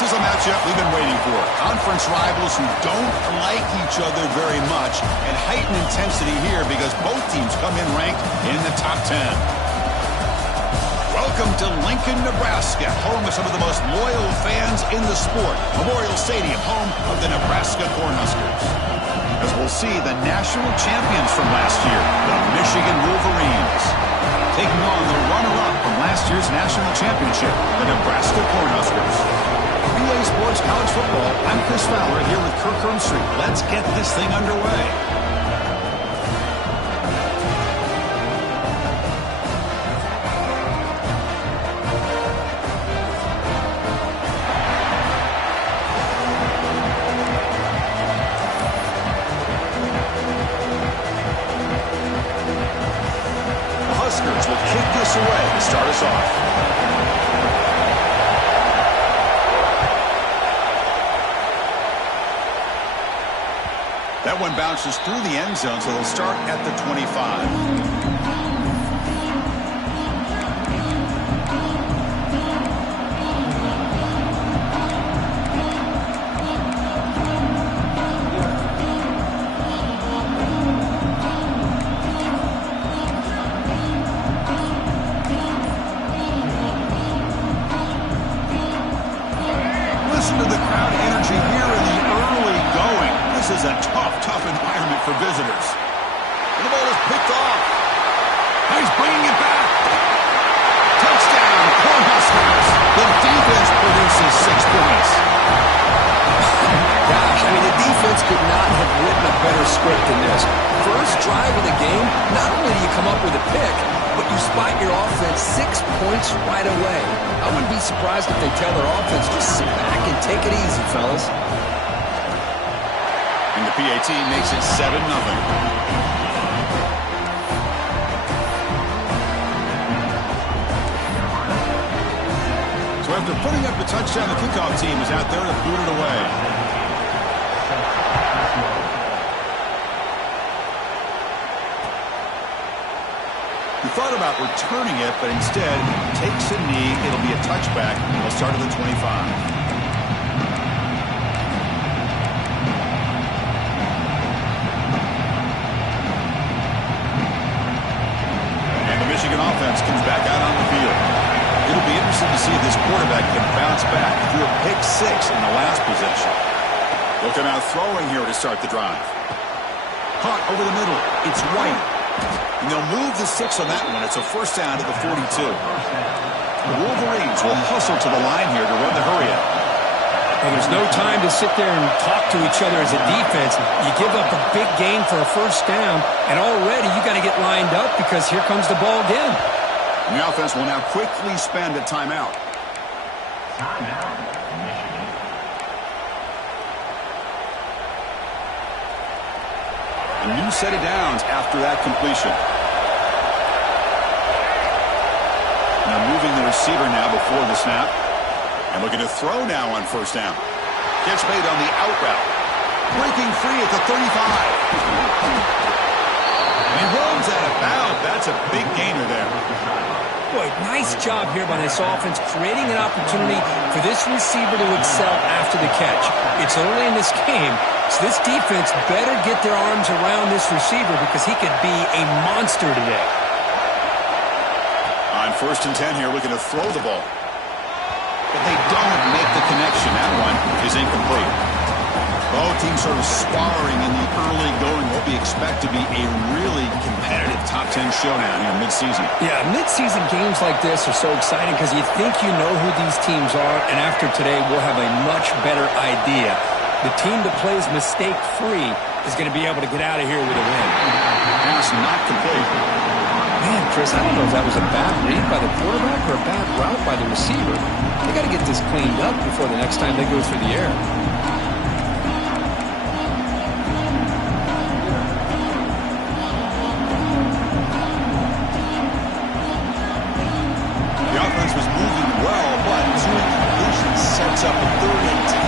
This is a matchup we've been waiting for. Conference rivals who don't like each other very much, and heightened intensity here because both teams come in ranked in the top 10. Welcome to Lincoln, Nebraska, home of some of the most loyal fans in the sport. Memorial Stadium, home of the Nebraska Cornhuskers. As we'll see the national champions from last year, the Michigan Wolverines, taking on the runner-up from last year's national championship, the Nebraska Cornhuskers. BA Sports College Football, I'm Chris Fowler here with Kirk Hermstreet. Let's get this thing underway. Away to start us off. That one bounces through the end zone, so they'll start at the 25. Is a tough environment for visitors. And the ball is picked off. He's bringing it back. Touchdown, Cornhuskers. The defense produces 6 points. Gosh, I mean, the defense could not have written a better script than this. First drive of the game, not only do you come up with a pick, but you spot your offense 6 points right away. I wouldn't be surprised if they tell their offense, just sit back and take it easy, fellas. And the PAT makes it 7-0. So after putting up the touchdown, the kickoff team is out there to boot it away. He thought about returning it, but instead takes a knee. It'll be a touchback. He'll start at the 25. Michigan offense comes back out on the field. It'll be interesting to see if this quarterback can bounce back through a pick 6 in the last possession. Looking out throwing here to start the drive. Caught over the middle. It's White. And they'll move the 6 on that one. It's a first down at the 42. The Wolverines will hustle to the line here to run the hurry up. Well, there's no time to sit there and talk to each other as a defense. You give up a big gain for a first down, and already you got to get lined up because here comes the ball again. And the offense will now quickly spend a timeout. Timeout, Michigan. A new set of downs after that completion. Now moving the receiver now before the snap. And looking to throw now on first down. Catch made on the out route. Breaking free at the 35. And he runs out of bounds. That's a big gainer there. Boy, nice job here by this offense, creating an opportunity for this receiver to excel after the catch. It's early in this game, so this defense better get their arms around this receiver because he could be a monster today. On 1st and 10 here, looking to throw the ball. But they don't make the connection. That one is incomplete. Both teams sort of sparring in the early going what we expect to be a really competitive top 10 showdown here mid-season. Yeah, mid-season games like this are so exciting because you think you know who these teams are, and after today we'll have a much better idea. The team that plays mistake-free is going to be able to get out of here with a win. Pass not complete. Man, Chris, I don't know if that was a bad read by the quarterback or a bad route by the receiver. They got to get this cleaned up before the next time they go through the air. The offense was moving well, but two incompletions sets up a 3rd and 10.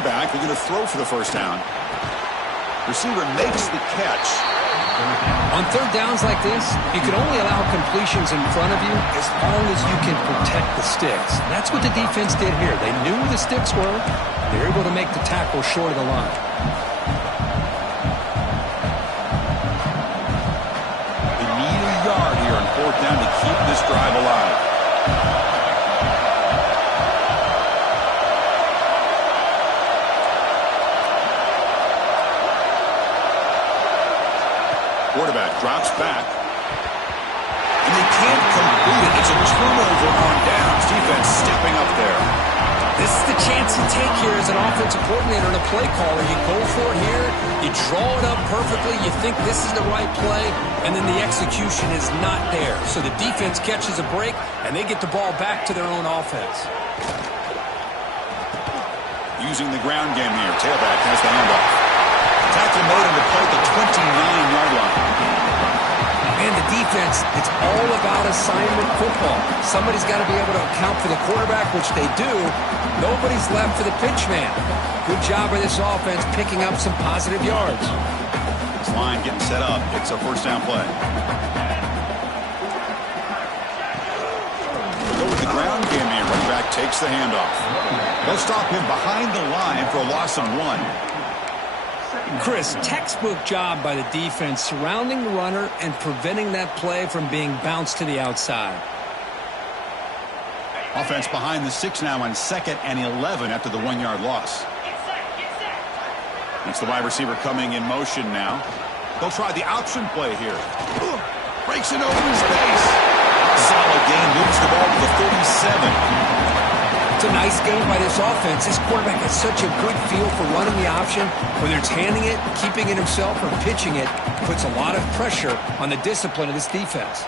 Coming back, they're going to throw for the first down. Receiver makes the catch. On third downs like this, you can only allow completions in front of you as long as you can protect the sticks. That's what the defense did here. They knew the sticks were. They were able to make the tackle short of the line. They need a yard here on fourth down to keep this drive alive. Quarterback drops back. And they can't complete it. It's a turnover on downs. Defense stepping up there. This is the chance you take here as an offensive coordinator and a play caller. You go for it here. You draw it up perfectly. You think this is the right play. And then the execution is not there. So the defense catches a break, and they get the ball back to their own offense. Using the ground game here. Tailback has the handoff. Tackle made him to play at the 29-yard line. And the defense, it's all about assignment football. Somebody's got to be able to account for the quarterback, which they do. Nobody's left for the pitch man. Good job by this offense picking up some positive yards. This line getting set up. It's a first down play. Go with the ground game here. Running back takes the handoff. They'll stop him behind the line for a loss of 1. Chris, textbook job by the defense surrounding the runner and preventing that play from being bounced to the outside. Offense behind the 6 now on 2nd and 11 after the 1-yard loss. It's the wide receiver coming in motion now. They'll try the option play here. Breaks it open space. Solid gain, moves the ball to the 37. It's a nice game by this offense. This quarterback has such a good feel for running the option. Whether it's handing it, keeping it himself, or pitching it, puts a lot of pressure on the discipline of this defense.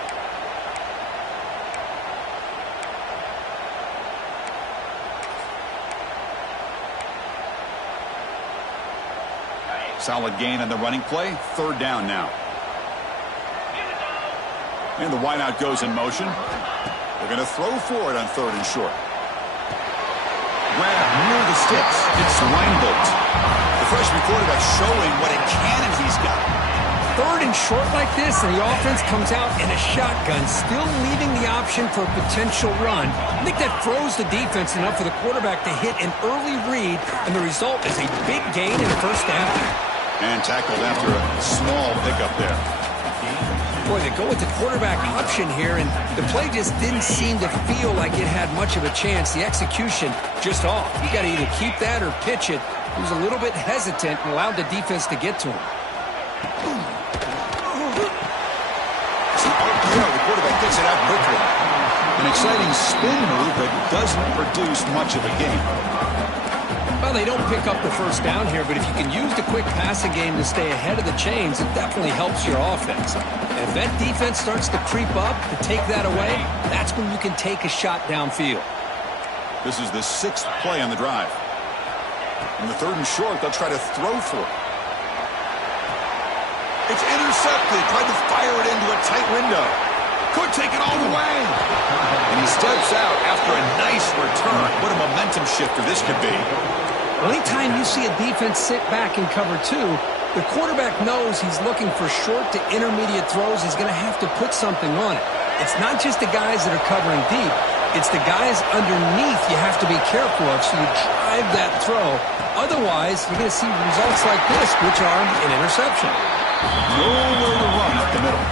Solid gain on the running play. Third down now. And the wideout goes in motion. They're going to throw for it on 3rd and short. Grab near the sticks. It's Reinbold. The freshman quarterback showing what a cannon he's got. 3rd and short like this, and the offense comes out in a shotgun, still leaving the option for a potential run. I think that throws the defense enough for the quarterback to hit an early read, and the result is a big gain in first down. And tackled after a small pickup there. Boy, they go with the quarterback option here, and the play just didn't seem to feel like it had much of a chance. The execution just off. You got to either keep that or pitch it. He was a little bit hesitant and allowed the defense to get to him. The quarterback gets it out quickly. An exciting spin move that doesn't produce much of a gain. Well, they don't pick up the first down here, but if you can use the quick passing game to stay ahead of the chains, it definitely helps your offense. And if that defense starts to creep up, to take that away, that's when you can take a shot downfield. This is the 6th play on the drive. In the 3rd and short, they'll try to throw for it. It's intercepted. Tried to fire it into a tight window. Could take it all the way. And he steps out after a nice return. What a momentum shifter this could be. Anytime you see a defense sit back in cover 2, the quarterback knows he's looking for short to intermediate throws. He's going to have to put something on it. It's not just the guys that are covering deep. It's the guys underneath you have to be careful of, so you drive that throw. Otherwise, you're going to see results like this, which are an interception. Nowhere to run up the middle.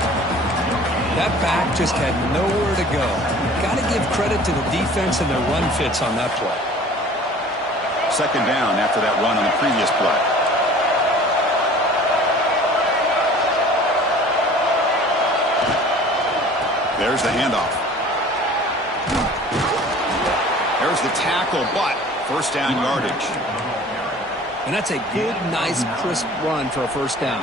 That back just had nowhere to go. Got to give credit to the defense and their run fits on that play. 2nd down after that run on the previous play. There's the handoff. There's the tackle, but first down yardage. And that's a good, nice, crisp run for a first down.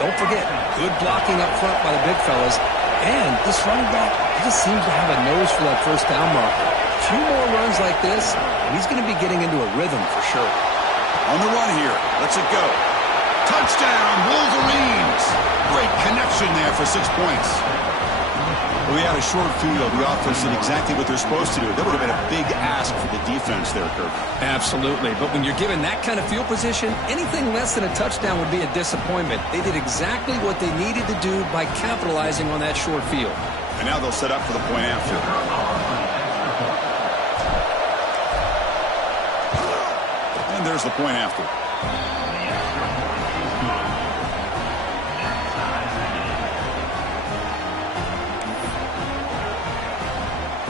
Don't forget, good blocking up front by the big fellas. And this running back, he just seems to have a nose for that first down marker. A few more runs like this, and he's going to be getting into a rhythm for sure. On the run here. Let's it go. Touchdown, Wolverines. Great connection there for 6 points. We had a short field. The offense did exactly what they're supposed to do. That would have been a big ask for the defense there, Kirk. Absolutely. But when you're given that kind of field position, anything less than a touchdown would be a disappointment. They did exactly what they needed to do by capitalizing on that short field. And now they'll set up for the point after. And there's the point after.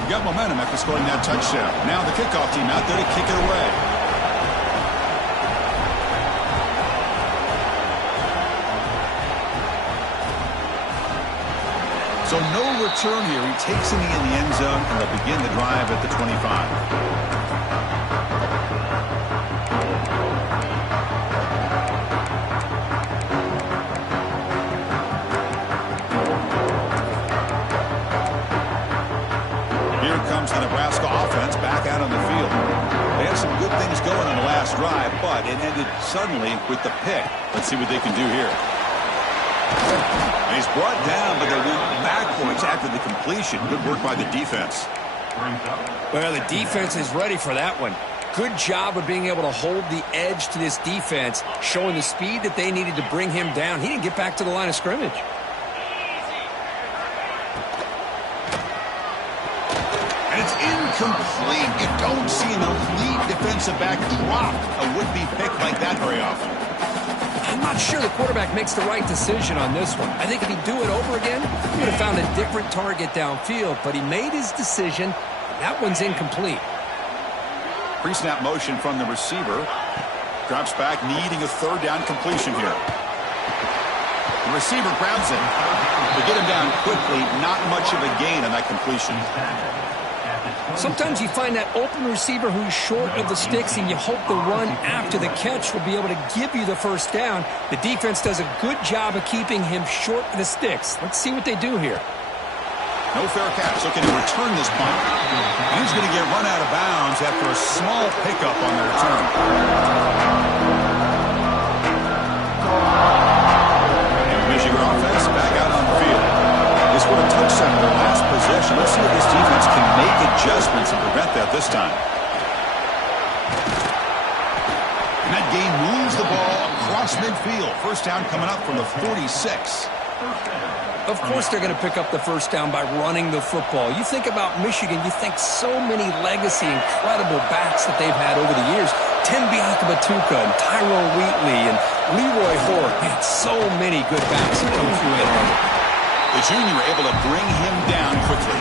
Got momentum after scoring that touchdown. Now the kickoff team out there to kick it away. So no return here. He takes it in the end zone, and they'll begin the drive at the 25. The Nebraska offense back out on the field. They had some good things going on the last drive, but it ended suddenly with the pick. Let's see what they can do here. And he's brought down, but they went backwards after the completion. Good work by the defense. Well, the defense is ready for that one. Good job of being able to hold the edge to this defense, showing the speed that they needed to bring him down. He didn't get back to the line of scrimmage. Incomplete. You don't see an elite defensive back drop a would-be pick like that very often. I'm not sure the quarterback makes the right decision on this one. I think if he'd do it over again, he would have found a different target downfield, but he made his decision. That one's incomplete. Pre-snap motion from the receiver. Drops back, needing a third down completion here. The receiver grabs it. To get him down quickly, not much of a gain on that completion. Sometimes you find that open receiver who's short of the sticks, and you hope the run after the catch will be able to give you the first down. The defense does a good job of keeping him short of the sticks. Let's see what they do here. No fair catch. Looking to return this punt. And he's going to get run out of bounds after a small pickup on the return. And the Michigan offense back out on the field. They scored a touchdown in their last possession. Let's see if this defense can make adjustments and prevent that this time. And that game moves the ball across midfield. First down coming up from the 46. Of course they're going to pick up the first down by running the football. You think about Michigan, you think so many legacy, incredible backs that they've had over the years. Tim Biakabatuka and Tyrone Wheatley and Leroy Hoare. Man, so many good backs that come through it. The junior able to bring him down quickly.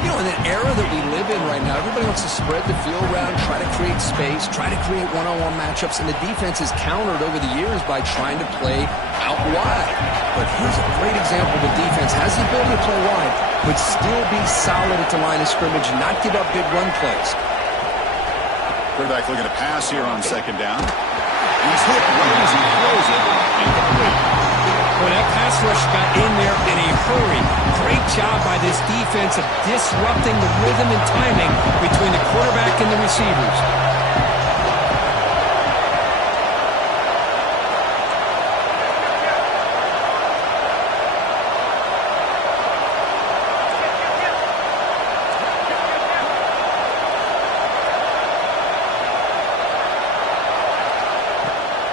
You know, in an era that we live in right now, everybody wants to spread the field around, try to create space, try to create one-on-one matchups, and the defense is countered over the years by trying to play out wide. But here's a great example. The defense has the ability to play wide, but still be solid at the line of scrimmage and not give up big run plays. Quarterback looking to pass here on second down. And he's hit right as he throws it. Incomplete. Well, that pass rush got in there in a hurry. Great job by this defense of disrupting the rhythm and timing between the quarterback and the receivers.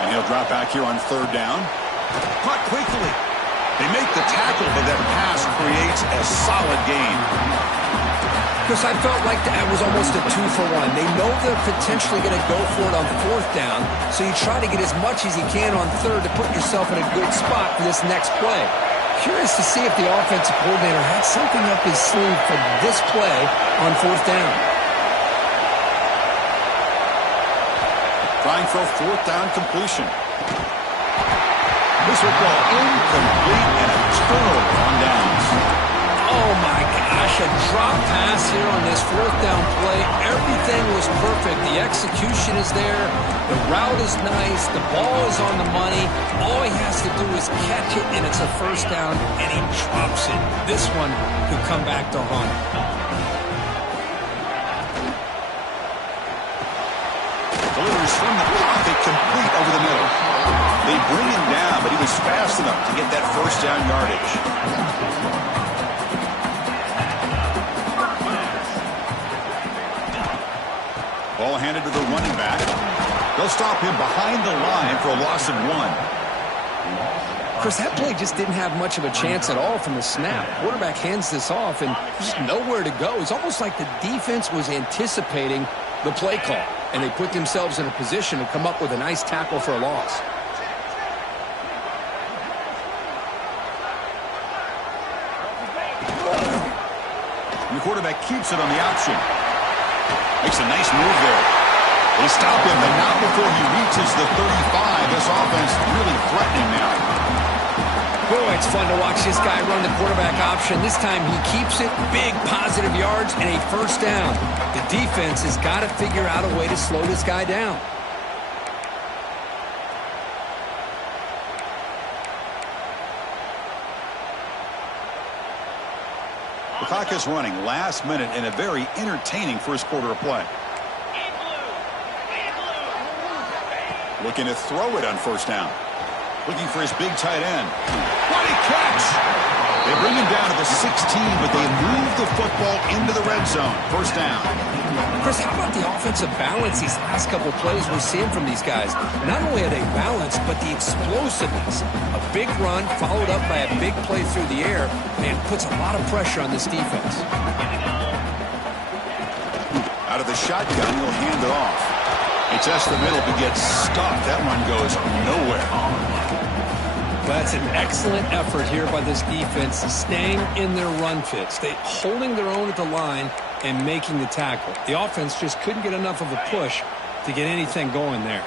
And he'll drop back here on third down. Caught quickly. They make the tackle, but that pass creates a solid gain. Because I felt like that was almost a 2-for-1. They know they're potentially going to go for it on fourth down, so you try to get as much as you can on third to put yourself in a good spot for this next play. Curious to see if the offensive coordinator had something up his sleeve for this play on fourth down. Trying for a fourth down completion. This will go incomplete and a turnover on downs. Oh, my gosh, a drop pass here on this fourth down play. Everything was perfect. The execution is there. The route is nice. The ball is on the money. All he has to do is catch it, and it's a first down, and he drops it. This one could come back to haunt him. Delivers from the pocket, complete over the middle. They bring him down, but he was fast enough to get that first down yardage. Ball handed to the running back. They'll stop him behind the line for a loss of 1. Chris, that play just didn't have much of a chance at all from the snap. Quarterback hands this off, and there's just nowhere to go. It's almost like the defense was anticipating the play call, and they put themselves in a position to come up with a nice tackle for a loss. And the quarterback keeps it on the option. Makes a nice move there. They stop him, but not before he reaches the 35. This offense really threatening now. Boy, it's fun to watch this guy run the quarterback option. This time he keeps it, big positive yards, and a first down. The defense has got to figure out a way to slow this guy down. The clock is running last minute in a very entertaining first quarter of play. Looking to throw it on first down. Looking for his big tight end. What a catch! They bring him down to the 16, but they move the football into the red zone. First down. Chris, how about the offensive balance these last couple of plays we're seeing from these guys? Not only are they balanced, but the explosiveness. A big run followed up by a big play through the air, and puts a lot of pressure on this defense. Out of the shotgun, he'll hand it off. He tests the middle, but gets stuck. That run goes nowhere. That's an excellent effort here by this defense, staying in their run fits. They holding their own at the line and making the tackle. The offense just couldn't get enough of a push to get anything going there.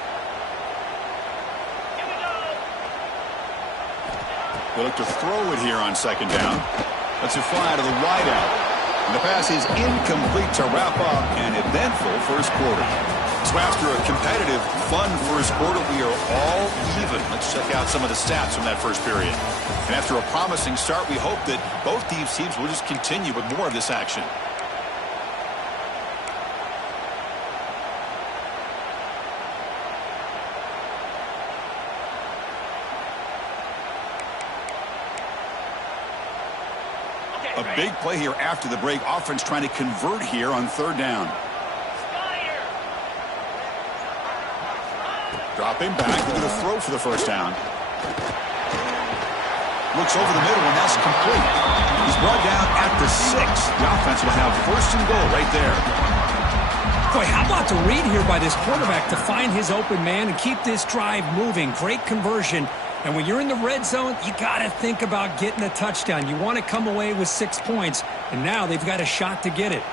They look to throw it here on second down. That's a fly to the wideout. And the pass is incomplete to wrap up an eventful first quarter. So after a competitive, fun first quarter, we are all even. Let's check out some of the stats from that first period. And after a promising start, we hope that both these teams will just continue with more of this action. A big play here after the break. Offense trying to convert here on third down. Drop him back. Looking to throw for the first down. Looks over the middle, and that's complete. He's brought down at the 6. The offense will have first and goal right there. Boy, how about the read here by this quarterback to find his open man and keep this drive moving. Great conversion. And when you're in the red zone, you got to think about getting a touchdown. You want to come away with 6 points, and now they've got a shot to get it.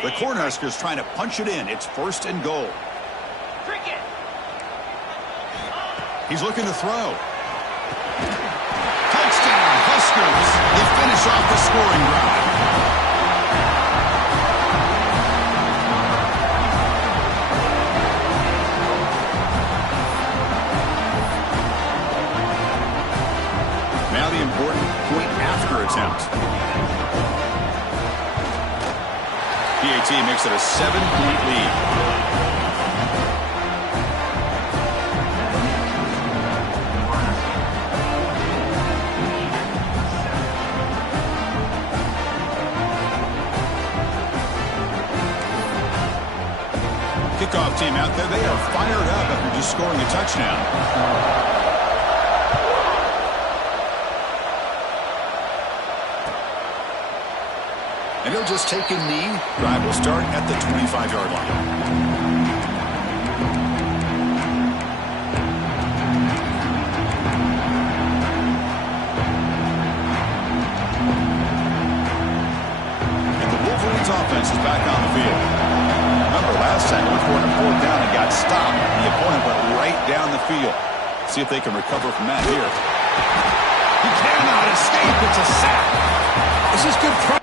The Cornhuskers trying to punch it in. It's first and goal. He's looking to throw. Touchdown, Huskers. They finish off the scoring drive. Now the important point after attempt. PAT makes it a 7-point lead. Kickoff team out there, they are fired up after just scoring a touchdown. And he'll just take a knee. Drive will start at the 25-yard line. And the Wolverines offense is back on the field. Remember, last time they went for a fourth down and got stopped. The opponent went right down the field. See if they can recover from that here. He cannot escape. It's a sack. This is good progress.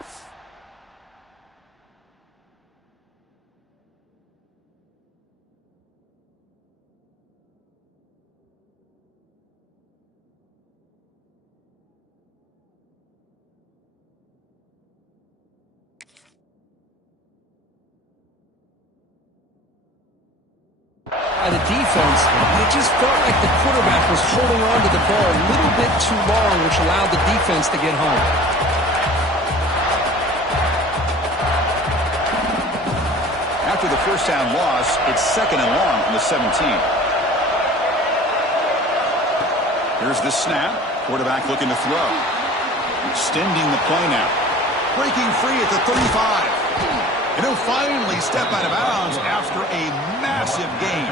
By the defense, it just felt like the quarterback was holding on to the ball a little bit too long, which allowed the defense to get home. After the first down loss, it's 2nd and long from the 17. Here's the snap. Quarterback looking to throw. Extending the play now. Breaking free at the 35. And he'll finally step out of bounds after a massive gain.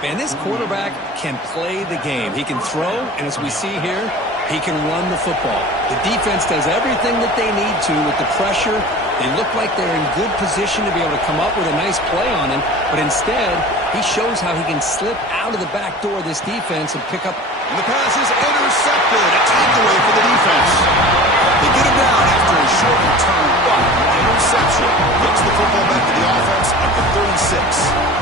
Man, this quarterback can play the game. He can throw, and as we see here, he can run the football. The defense does everything that they need to with the pressure. They look like they're in good position to be able to come up with a nice play on him, but instead, he shows how he can slip out of the back door of this defense and pick up. And the pass is intercepted. A takeaway for the defense. They get him down after a short return, but interception gets the football back to the offense at the 36.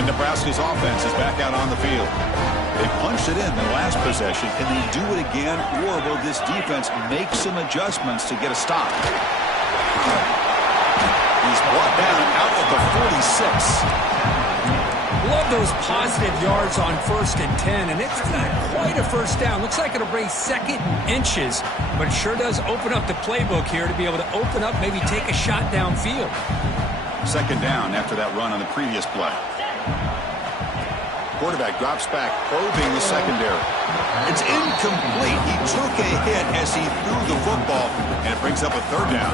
Nebraska's offense is back out on the field. They punched it in the last possession. Can they do it again, or will this defense make some adjustments to get a stop? He's brought down out at the 46. Love those positive yards on 1st and 10, and it's not quite a first down. Looks like it'll bring 2nd and inches, but it sure does open up the playbook here to be able to open up, maybe take a shot downfield. 2nd down after that run on the previous play. Quarterback drops back, probing the secondary. It's incomplete. He took a hit as he threw the football, and it brings up a 3rd down.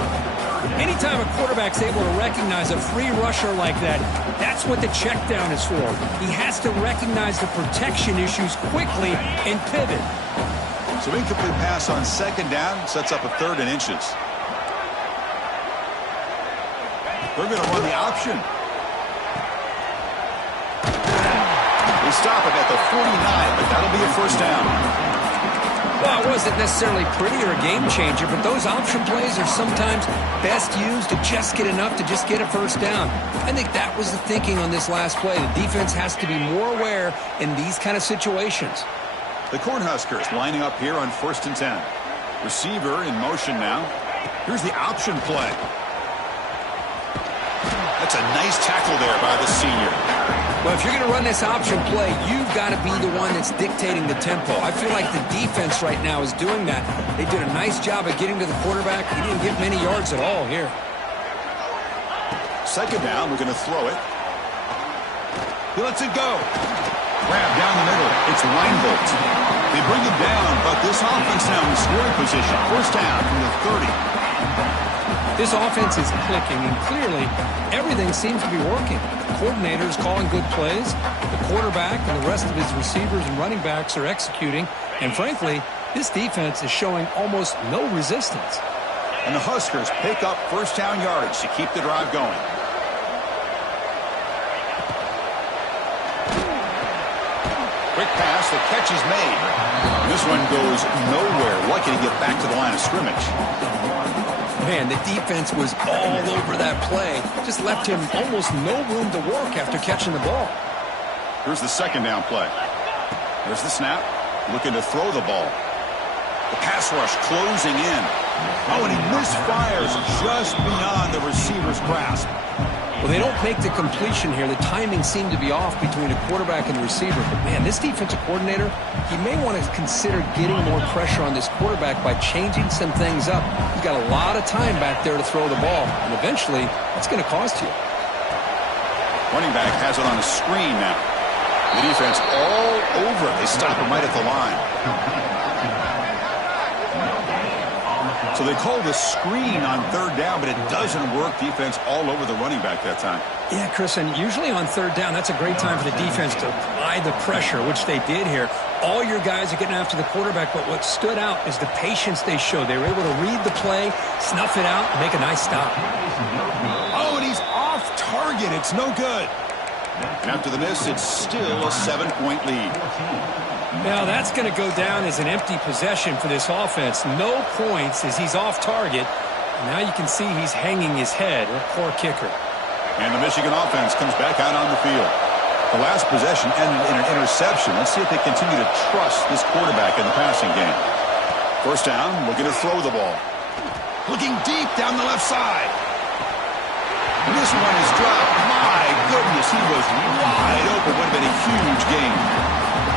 Anytime a quarterback's able to recognize a free rusher like that, that's what the check down is for. He has to recognize the protection issues quickly and pivot. So incomplete pass on 2nd down sets up a 3rd and inches. They're going to run the option. They stop it at the 49, but that'll be a 1st down. Well, it wasn't necessarily pretty or a game changer, but those option plays are sometimes best used to just get enough to just get a 1st down. I think that was the thinking on this last play. The defense has to be more aware in these kind of situations. The Cornhuskers lining up here on 1st and 10. Receiver in motion now. Here's the option play. That's a nice tackle there by the senior. Well, if you're going to run this option play, you've got to be the one that's dictating the tempo. I feel like the defense right now is doing that. They did a nice job of getting to the quarterback. He didn't get many yards at all here. 2nd down, we're going to throw it. He lets it go. Grab down the middle. It's Reinbolt. They bring him down, but this offense now in scoring position. 1st down from the 30. This offense is clicking, and clearly everything seems to be working. The coordinator is calling good plays. The quarterback and the rest of his receivers and running backs are executing. And frankly, this defense is showing almost no resistance. And the Huskers pick up 1st down yardage to keep the drive going. Quick pass, the catch is made. And this one goes nowhere. Lucky to get back to the line of scrimmage. Man, the defense was all over that play. Just left him almost no room to work after catching the ball. Here's the 2nd down play. There's the snap. Looking to throw the ball. The pass rush closing in. Oh, and he misfires just beyond the receiver's grasp. Well, they don't make the completion here. The timing seemed to be off between a quarterback and the receiver. But, man, this defensive coordinator, he may want to consider getting more pressure on this quarterback by changing some things up. He's got a lot of time back there to throw the ball, and eventually it's going to cost you. Running back has it on the screen now. The defense all over it. They stop him right at the line. So they call the screen on 3rd down, but it doesn't work. Defense all over the running back that time. Yeah, Chris, and usually on 3rd down, that's a great time for the defense to apply the pressure, which they did here. All your guys are getting after the quarterback, but what stood out is the patience they showed. They were able to read the play, snuff it out, and make a nice stop. Oh, and he's off target. It's no good. And after the miss, it's still a 7-point lead. Now that's going to go down as an empty possession for this offense. No points as he's off target. Now you can see he's hanging his head. A poor kicker. And the Michigan offense comes back out on the field. The last possession ended in an interception. Let's see if they continue to trust this quarterback in the passing game. 1st down, looking to throw the ball. Looking deep down the left side. This one is dropped. My goodness, he was wide open. Would have been a huge gain.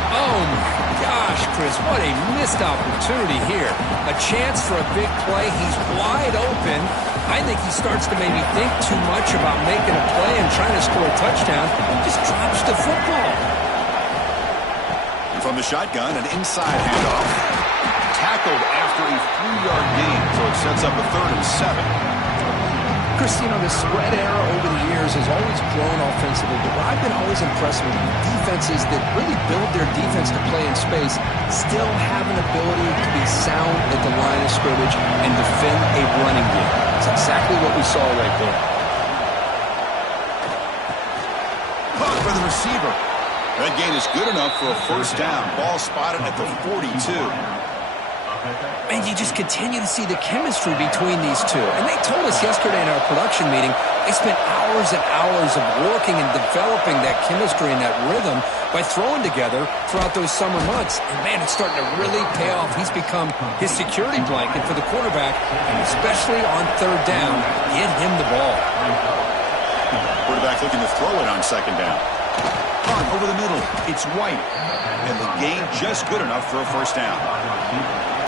Oh, my gosh, Chris, what a missed opportunity here. A chance for a big play. He's wide open. I think he starts to maybe think too much about making a play and trying to score a touchdown. Just drops the football. And from the shotgun, an inside handoff. Tackled after a 3-yard gain, so it sets up a 3rd and 7. Chris, you know, the spread era over the years has always grown offensively, but what I've been always impressed with defenses that really build their defense to play in space still have an ability to be sound at the line of scrimmage and defend a running game. That's exactly what we saw right there. Caught for the receiver. That gain is good enough for a 1st down. Ball spotted at the 42. And you just continue to see the chemistry between these two. And they told us yesterday in our production meeting, they spent hours and hours of working and developing that chemistry and that rhythm by throwing together throughout those summer months. And, man, it's starting to really pay off. He's become his security blanket for the quarterback, and especially on 3rd down, get him the ball. Quarterback looking to throw it on 2nd down. Punt over the middle. It's White. And the gain just good enough for a 1st down.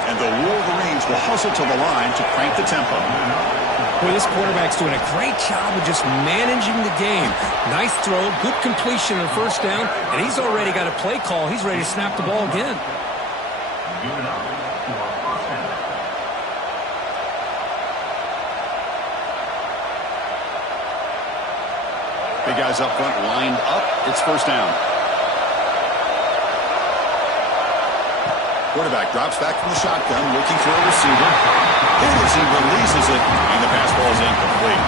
And the Wolverines will hustle to the line to crank the tempo. Well, this quarterback's doing a great job of just managing the game. Nice throw, good completion on 1st down, and he's already got a play call. He's ready to snap the ball again. Big guys up front lined up. It's 1st down. Quarterback drops back from the shotgun, looking for a receiver. Here as he releases it, and the pass ball is incomplete.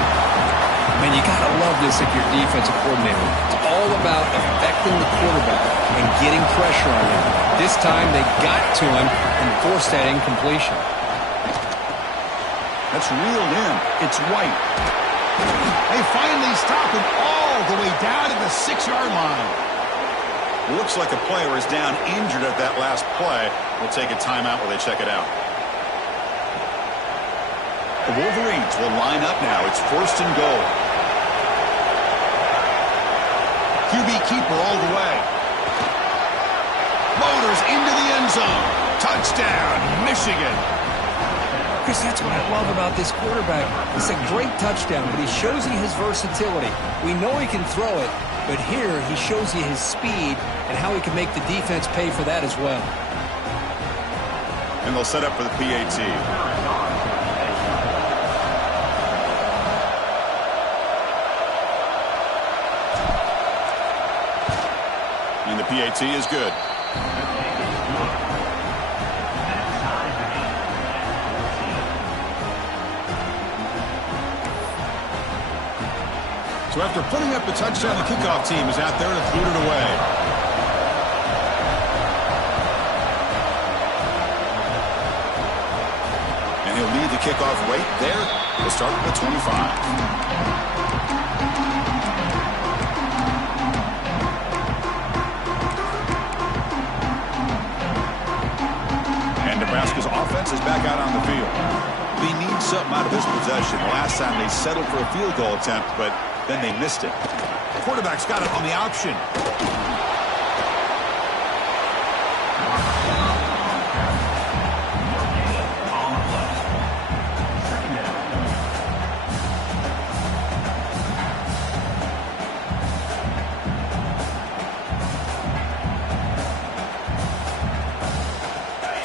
Man, you got to love this if you're defensive coordinator. It's all about affecting the quarterback and getting pressure on him. This time they got to him and forced that incompletion. That's reeled in. It's White. They finally stop him all the way down to the 6-yard line. Looks like a player is down injured at that last play. We'll take a timeout while they check it out. The Wolverines will line up now. It's 1st and goal. QB keeper all the way. Motors into the end zone. Touchdown, Michigan. Chris, that's what I love about this quarterback. It's a great touchdown, but he shows you his versatility. We know he can throw it, but here he shows you his speed and how he can make the defense pay for that as well. And they'll set up for the PAT. And the PAT is good. So after putting up a touchdown, the kickoff team is out there to boot it away. And he'll lead the kickoff right there. We'll start with the 25. And Nebraska's offense is back out on the field. They need something out of this possession. Last time they settled for a field goal attempt, but then they missed it. The quarterback's got it on the option.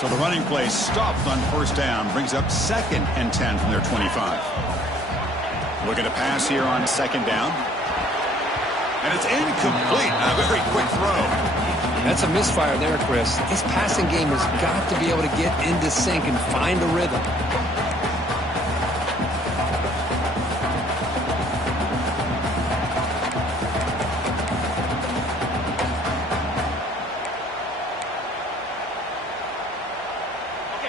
So the running play stopped on 1st down, brings up 2nd and 10 from their 25. Looking to pass here on 2nd down. And it's incomplete. A very quick throw. That's a misfire there, Chris. His passing game has got to be able to get into sync and find a rhythm.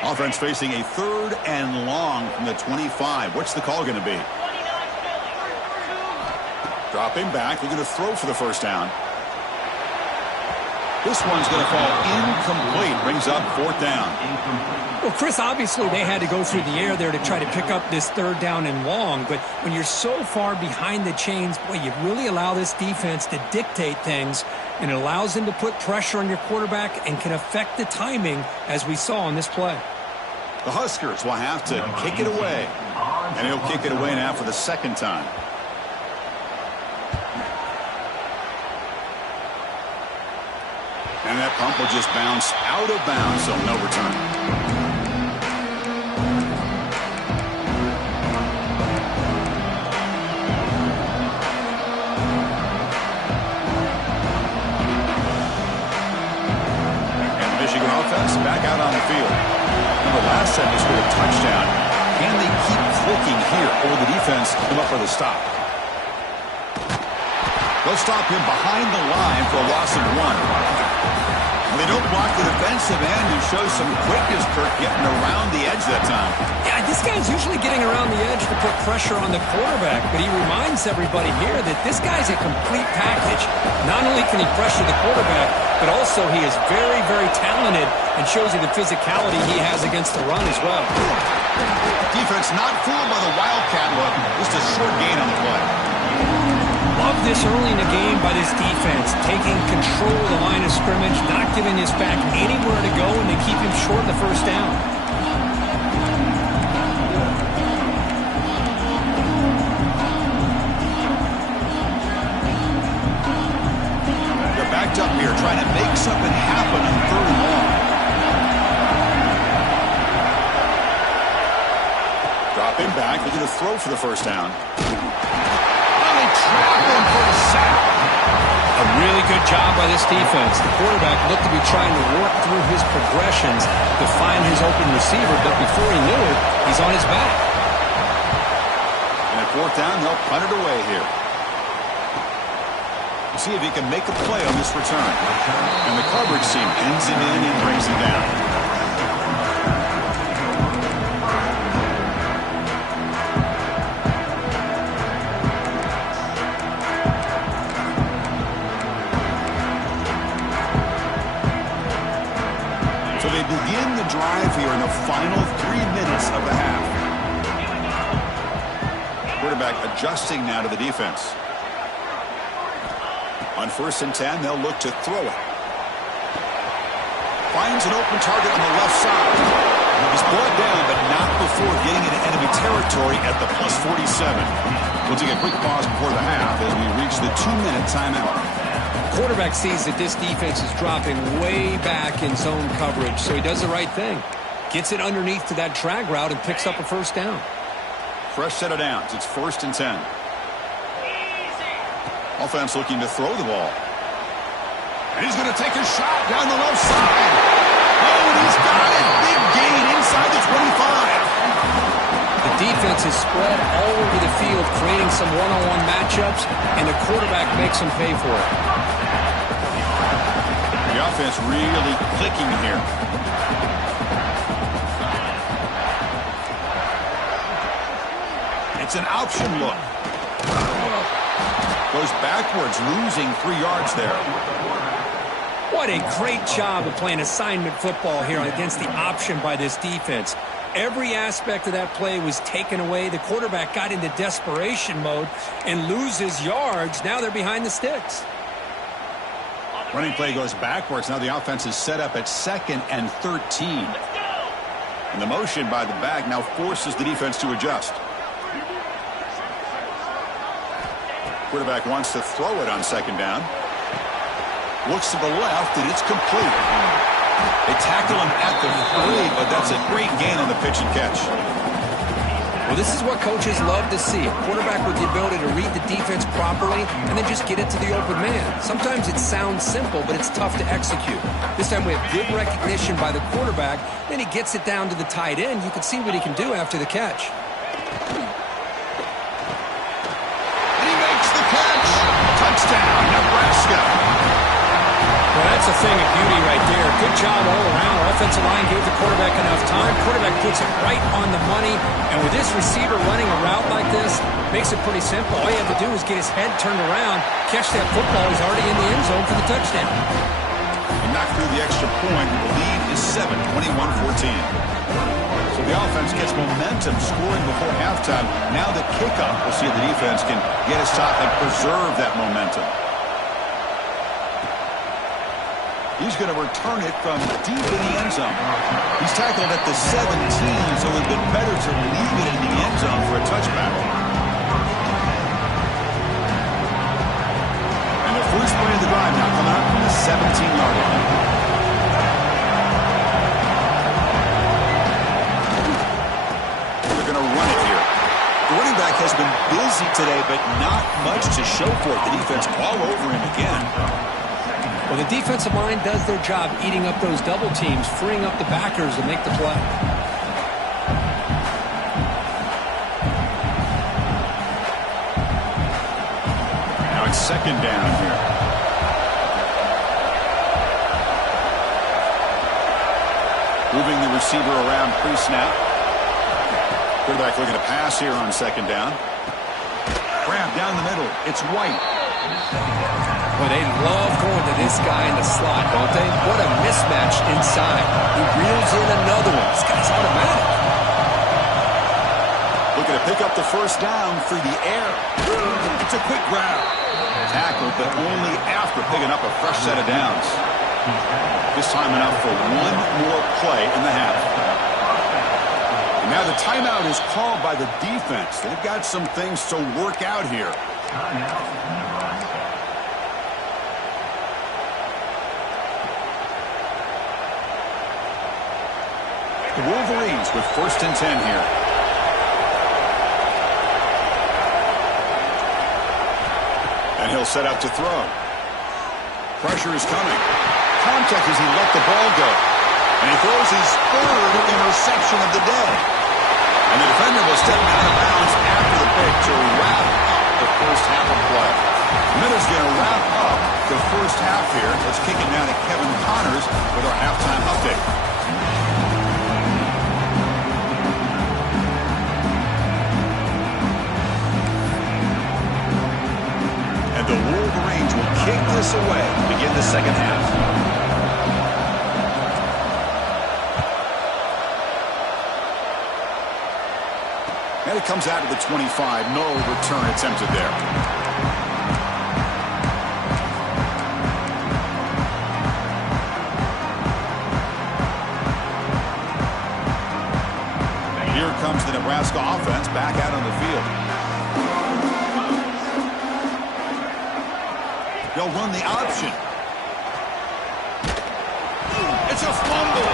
Offense facing a 3rd and long from the 25. What's the call going to be? Dropping back, looking to throw for the 1st down. This one's going to fall incomplete. Brings up 4th down. Well, Chris, obviously they had to go through the air there to try to pick up this 3rd down and long. But when you're so far behind the chains, boy, you really allow this defense to dictate things. And it allows them to put pressure on your quarterback and can affect the timing, as we saw on this play. The Huskers will have to kick it away. And he'll kick it away now for the 2nd time. And that pump will just bounce out of bounds, so no return. And Michigan offense back out on the field. Remember last time they scored a touchdown. Can they keep clicking here, or will the defense come up with a stop? They'll stop him behind the line for a loss of 1. They don't block the defensive end, who shows some quickness, Kirk, getting around the edge that time. Yeah, this guy's usually getting around the edge to put pressure on the quarterback, but he reminds everybody here that this guy's a complete package. Not only can he pressure the quarterback, but also he is very, very talented and shows you the physicality he has against the run as well. Defense not fooled by the Wildcat look. Just a short gain on the play. Love this early in the game by this defense, taking control of the line of scrimmage, not giving his back anywhere to go, and they keep him short of the 1st down. They're backed up here, trying to make something happen on 3rd and long. Dropping back, looking to throw for the 1st down. Trap him for a sack. A really good job by this defense. The quarterback looked to be trying to work through his progressions to find his open receiver, but before he knew it, he's on his back. And at 4th down, they'll punt it away here. See if he can make a play on this return. And the coverage team pins him in and brings him down. Begin the drive here in the final 3 minutes of the half. Quarterback adjusting now to the defense. On 1st and 10, they'll look to throw it. Finds an open target on the left side. He's brought down, but not before getting into enemy territory at the +47. We'll take a quick pause before the half as we reach the 2-minute timeout. Quarterback sees that this defense is dropping way back in zone coverage, so he does the right thing. Gets it underneath to that drag route and picks up a 1st down. Fresh set of downs. It's 1st and 10. Offense looking to throw the ball. And he's going to take a shot down the left side. Oh, and he's got it. Big gain inside the 25. The defense is spread all over the field, creating some one-on-one matchups, and the quarterback makes them pay for it. The offense really clicking here. It's an option look. Goes backwards, losing 3 yards there. What a great job of playing assignment football here against the option by this defense. Every aspect of that play was taken away. The quarterback got into desperation mode and loses yards. Now they're behind the sticks. Running play goes backwards. Now the offense is set up at 2nd and 13. And the motion by the back now forces the defense to adjust. Quarterback wants to throw it on 2nd down. Looks to the left, and it's complete. They tackle him at the 3, but that's a great gain on the pitch and catch. Well, this is what coaches love to see. A quarterback with the ability to read the defense properly and then just get it to the open man. Sometimes it sounds simple, but it's tough to execute. This time we have good recognition by the quarterback. Then he gets it down to the tight end. You can see what he can do after the catch. He makes the catch. Touchdown, Nebraska. Well, that's a thing of beauty right there. Good job all around. Offensive line gave the quarterback enough time. Quarterback puts it right on the money. And with this receiver running a route like this, makes it pretty simple. All you have to do is get his head turned around, catch that football. He's already in the end zone for the touchdown. And knocked through the extra point. The lead is 7, 21-14. So the offense gets momentum scoring before halftime. Now the kickoff, we'll see if the defense can get a stop and preserve that momentum. He's going to return it from deep in the end zone. He's tackled at the 17, so it would have been better to leave it in the end zone for a touchback. And the first play of the drive now coming up from the 17-yard line. They're going to run it here. The running back has been busy today, but not much to show for it. The defense all over him again. Well, the defensive line does their job eating up those double teams, freeing up the backers to make the play. Now it's second down here. Moving the receiver around pre-snap. Quarterback looking to pass here on second down. Grab down the middle. It's White. Well, they love going to this guy in the slot, don't they? What a mismatch inside. He reels in another one. This guy's automatic. Looking to pick up the first down through the air. It's a quick grab. Tackled, but only after picking up a fresh set of downs. This time enough for one more play in the half. And now the timeout is called by the defense. They've got some things to work out here. The Wolverines with 1st and 10 here. And he'll set up to throw. Pressure is coming. Contact as he let the ball go. And he throws his 3rd interception of the day. And the defender will step out of bounds after the pick to wrap up the first half of play. Miller's going to wrap up the first half here. Let's kick it now to Kevin Connors with our halftime update. The Wolverines will kick this away to begin the second half. And it comes out to the 25. No return attempted there. Here comes the Nebraska offense back out on the field. They'll run the option. It's a fumble.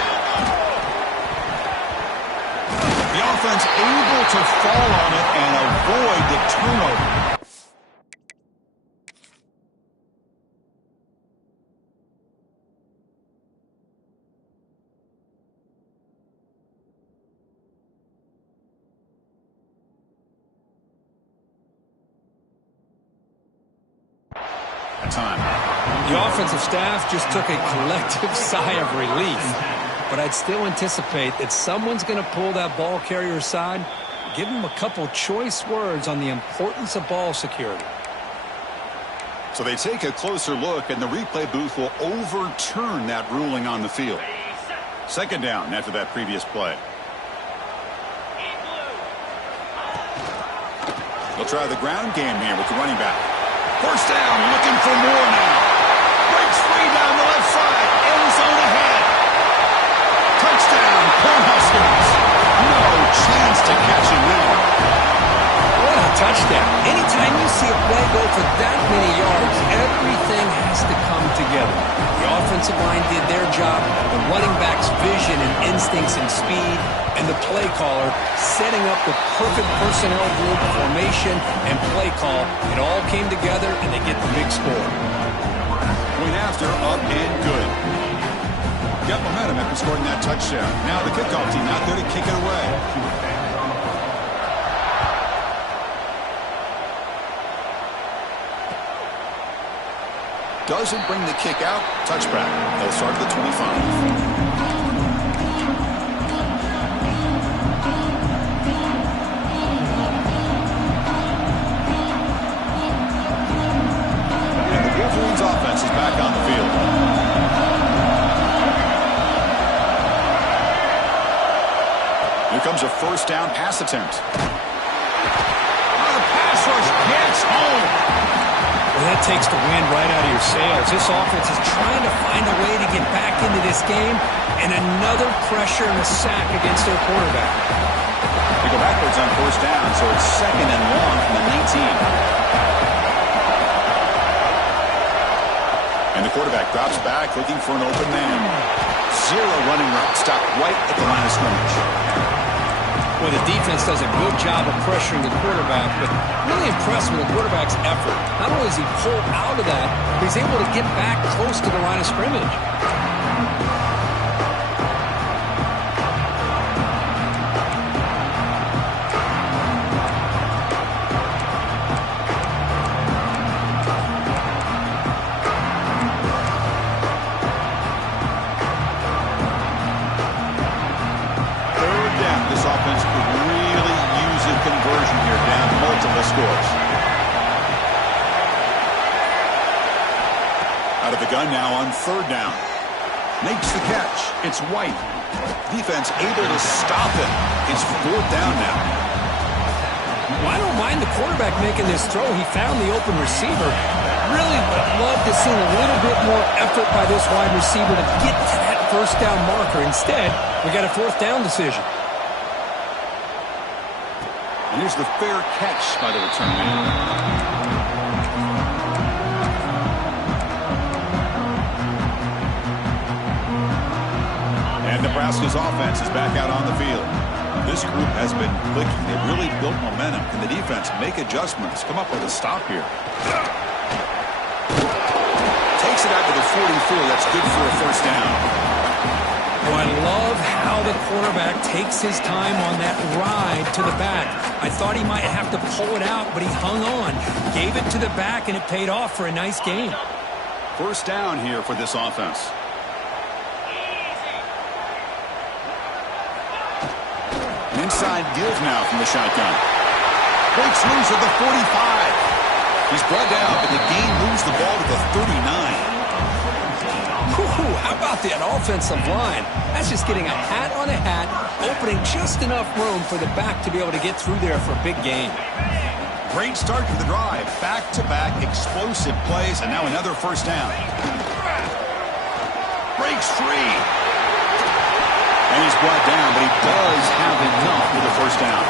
The offense able to fall on it and avoid the turnover. Time. The offensive staff just took a collective sigh of relief. But I'd still anticipate that someone's going to pull that ball carrier aside, give him a couple choice words on the importance of ball security. So they take a closer look, and the replay booth will overturn that ruling on the field. Second down after that previous play. They'll try the ground game here with the running back. First down, looking for more now. Breaks free down the left side. End zone ahead. Touchdown, Cornhuskers. No chance to catch him now. What a touchdown. Anytime you see a play go for that many yards, everything has to come together. The offensive line did their job, the running back's vision and instincts and speed, and the play caller setting up the perfect personnel group, formation, and play call. It all came together, and they get the big score. Point after, up and good. Got momentum after scoring that touchdown. Now the kickoff team out there to kick it away. Doesn't bring the kick out. Touchback. They'll start at the 25. Offense is back on the field. comes a first down pass attempt. Oh, the pass rush gets home. Well, that takes the wind right out of your sails. This offense is trying to find a way to get back into this game, and another pressure and a sack against their quarterback. They go backwards on first down, so it's 2nd and long from the 19. And the quarterback drops back looking for an open man. Zero running route, stopped right at the line of scrimmage. Well, the defense does a good job of pressuring the quarterback, but really impressed with the quarterback's effort. Not only does he pull out of that, but he's able to get back close to the line of scrimmage. Scores. Out of the gun now on 3rd down. Makes the catch. It's White. Defense able to stop it. It's 4th down now. Well, I don't mind the quarterback making this throw. He found the open receiver. Really would love to see a little bit more effort by this wide receiver to get to that first down marker. Instead, we got a 4th down decision. And here's the fair catch by the return man. And Nebraska's offense is back out on the field. This group has been clicking. They've really built momentum. Can the defense make adjustments? Come up with a stop here. Takes it out to the 44. That's good for a first down. Oh, I love how the quarterback takes his time on that ride to the back. I thought he might have to pull it out, but he hung on, gave it to the back, and it paid off for a nice game. First down here for this offense. An inside give now from the shotgun. Breaks loose at the 45. He's brought down, but the gain moves the ball to the 39. How about that offensive line? That's just getting a hat on a hat, opening just enough room for the back to be able to get through there for a big gain. Great start to the drive. Back-to-back explosive plays, and now another first down. Breaks free. And he's brought down, but he does have enough for the first down.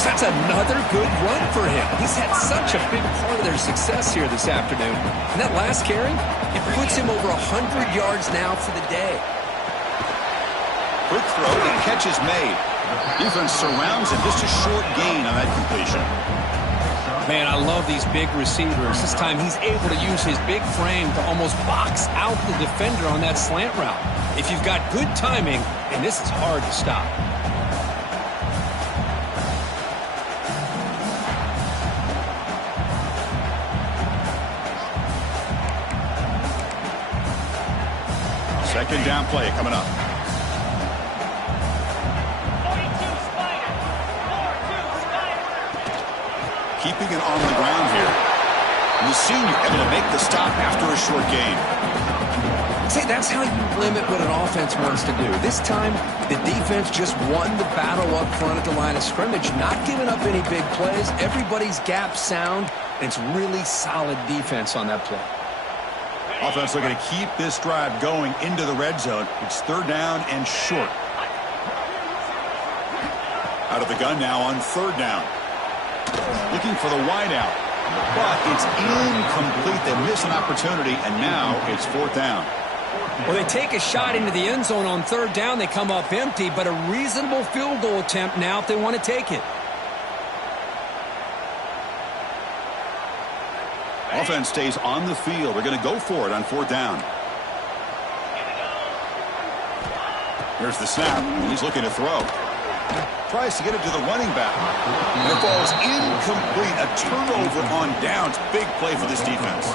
That's another good run for him. He's had such a big part of their success here this afternoon. And that last carry, it puts him over 100 yards now for the day. Quick throw, the catch is made. Defense surrounds him, just a short gain on that completion. Man, I love these big receivers. This time he's able to use his big frame to almost box out the defender on that slant route. If you've got good timing, and this is hard to stop. Second down play coming up. Keeping it on the ground here. And the senior able to make the stop after a short gain. See, that's how you limit what an offense wants to do. This time, the defense just won the battle up front at the line of scrimmage, not giving up any big plays. Everybody's gap sound, and it's really solid defense on that play. Offense looking to keep this drive going into the red zone. It's 3rd down and short. Out of the gun now on 3rd down. Looking for the wideout. But it's incomplete. They miss an opportunity, and now it's 4th down. Well, they take a shot into the end zone on 3rd down. They come up empty, but a reasonable field goal attempt now if they want to take it. Offense stays on the field. They're going to go for it on 4th down. Here's the snap. He's looking to throw. Tries to get it to the running back. And it falls incomplete. A turnover on downs. Big play for this defense.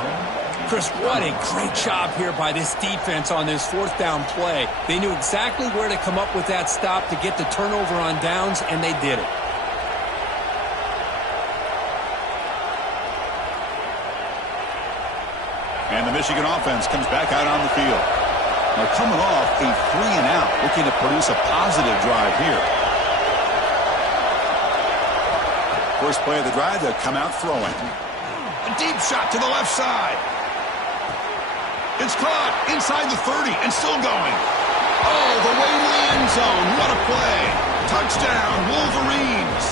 Chris, what a great job here by this defense on this 4th down play. They knew exactly where to come up with that stop to get the turnover on downs, and they did it. And the Michigan offense comes back out on the field. Now coming off a 3-and-out, looking to produce a positive drive here. First play of the drive, they'll come out throwing. A deep shot to the left side. It's caught inside the 30 and still going. Oh, the way to the end zone. What a play. Touchdown, Wolverines.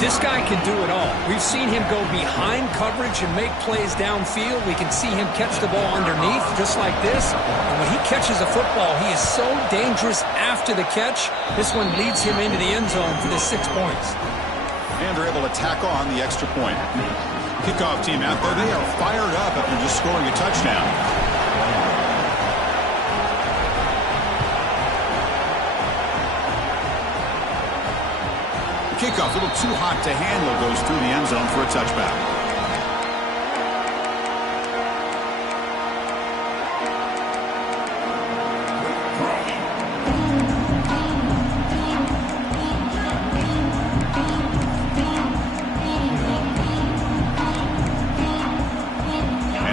This guy can do it all. We've seen him go behind coverage and make plays downfield. We can see him catch the ball underneath just like this. And when he catches a football, he is so dangerous after the catch. This one leads him into the end zone for the 6 points. And they're able to tack on the extra point. Kickoff team out there, they are fired up after just scoring a touchdown. The kickoff, a little too hot to handle, goes through the end zone for a touchback.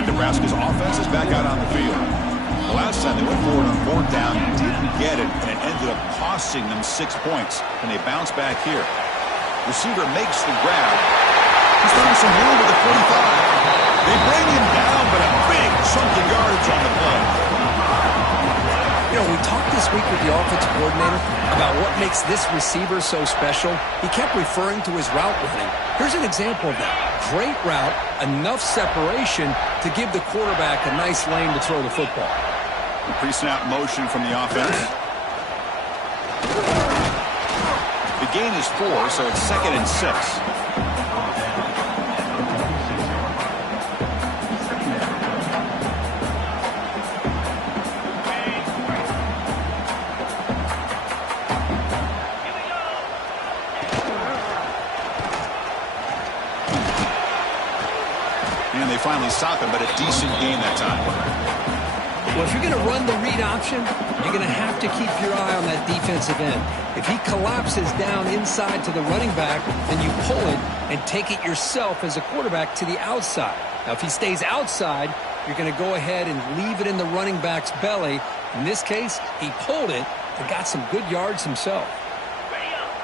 Nebraska's offense is back out on the field. The last time they went forward on 4th down, didn't get it, and it ended up costing them 6 points. And they bounce back here. Receiver makes the grab. He's throwing some room with the 45. They bring him down, but a big chunk of yardage on the play. You know, we talked this week with the offensive coordinator about what makes this receiver so special. He kept referring to his route running. Here's an example of that. Great route, enough separation to give the quarterback a nice lane to throw the football. The pre-snap motion from the offense. The gain is 4, so it's 2nd and 6. And they finally stop him, but a decent gain that time. Well, if you're going to run the read option, you're going to have to keep your eye on that defensive end. If he collapses down inside to the running back, then you pull it and take it yourself as a quarterback to the outside. Now, if he stays outside, you're going to go ahead and leave it in the running back's belly. In this case, he pulled it and got some good yards himself.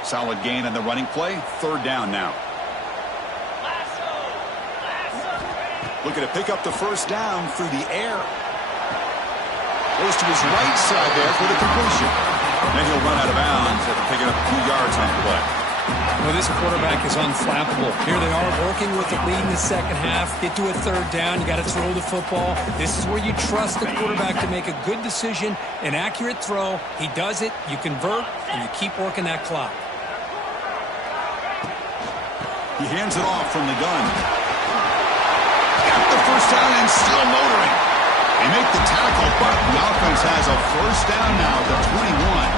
Solid gain on the running play. 3rd down now. Looking to pick up the 1st down through the air. Goes to his right side there for the completion. Then he'll run out of bounds after picking up 2 yards on the play. Well, this quarterback is unflappable. Here they are working with the lead in the second half. Get to a 3rd down. You got to throw the football. This is where you trust the quarterback to make a good decision, an accurate throw. He does it. You convert, and you keep working that clock. He hands it off from the gun. Got the 1st down and still motoring. They make the tackle, but the offense has a 1st down now at the 21.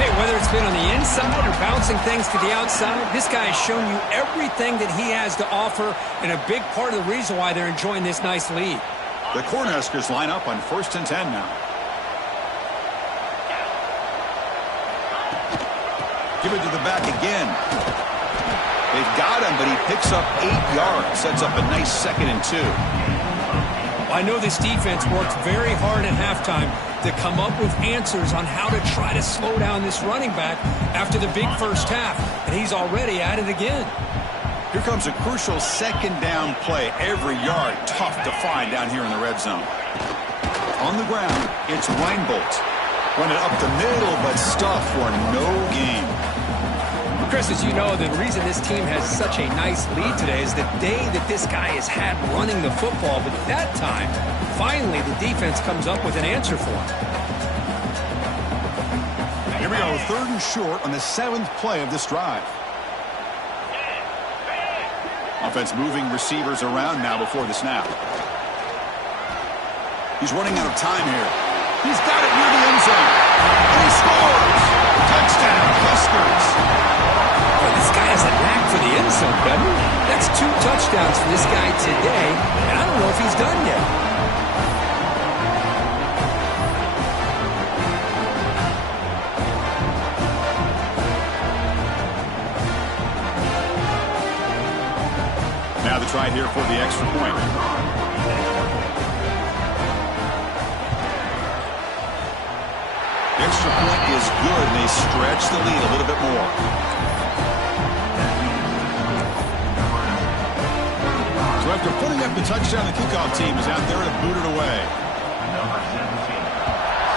Hey, whether it's been on the inside or bouncing things to the outside, this guy has shown you everything that he has to offer, and a big part of the reason why they're enjoying this nice lead. The Cornhuskers line up on 1st and 10 now. Give it to the back again. They've got him, but he picks up 8 yards. Sets up a nice 2nd and 2. I know this defense worked very hard at halftime to come up with answers on how to try to slow down this running back after the big 1st half, and he's already at it again. Here comes a crucial 2nd down play. Every yard tough to find down here in the red zone. On the ground, it's Reinbold. Run it up the middle, but stuffed for no gain. Chris, as you know, the reason this team has such a nice lead today is the day that this guy has had running the football. But that time, finally, the defense comes up with an answer for him. Here we go, 3rd and short on the 7th play of this drive. Offense moving receivers around now before the snap. He's running out of time here. He's got it near the end zone. And he scores! Touchdown, Huskers! This guy has a knack for the end zone, doesn't he? That's 2 touchdowns for this guy today, and I don't know if he's done yet. Now the try here for the extra point. extra point is good, and they stretch the lead a little bit more. So after putting up the touchdown, the kickoff team is out there to boot it away. Number 17.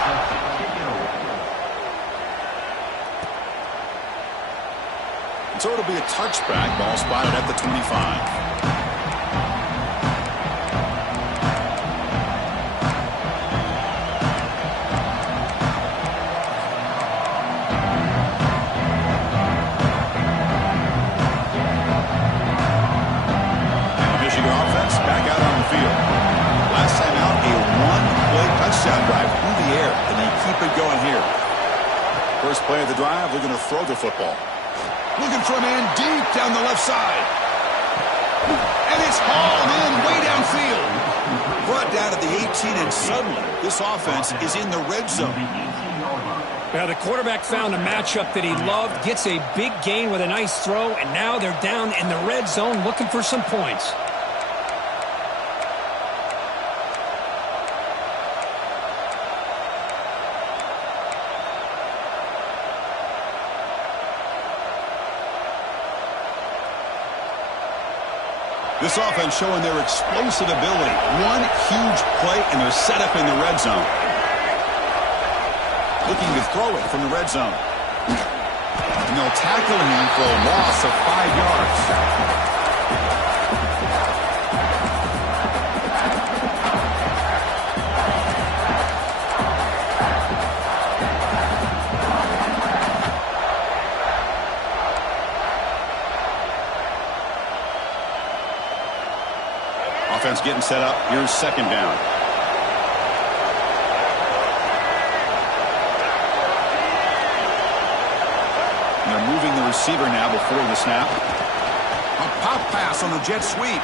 Set to kick it away. So it'll be a touchback. Ball spotted at the 25. First play of the drive, they're going to throw the football. Looking for a man deep down the left side. And it's hauled in way downfield. Brought down to the 18, and suddenly this offense is in the red zone. Now the quarterback found a matchup that he loved, gets a big gain with a nice throw, and now they're down in the red zone looking for some points. This offense showing their explosive ability. One huge play, and they're set up in the red zone. Looking to throw it from the red zone. And they'll tackle him for a loss of 5 yards. Offense getting set up. Here's second down. And they're moving the receiver now before the snap. A pop pass on the jet sweep.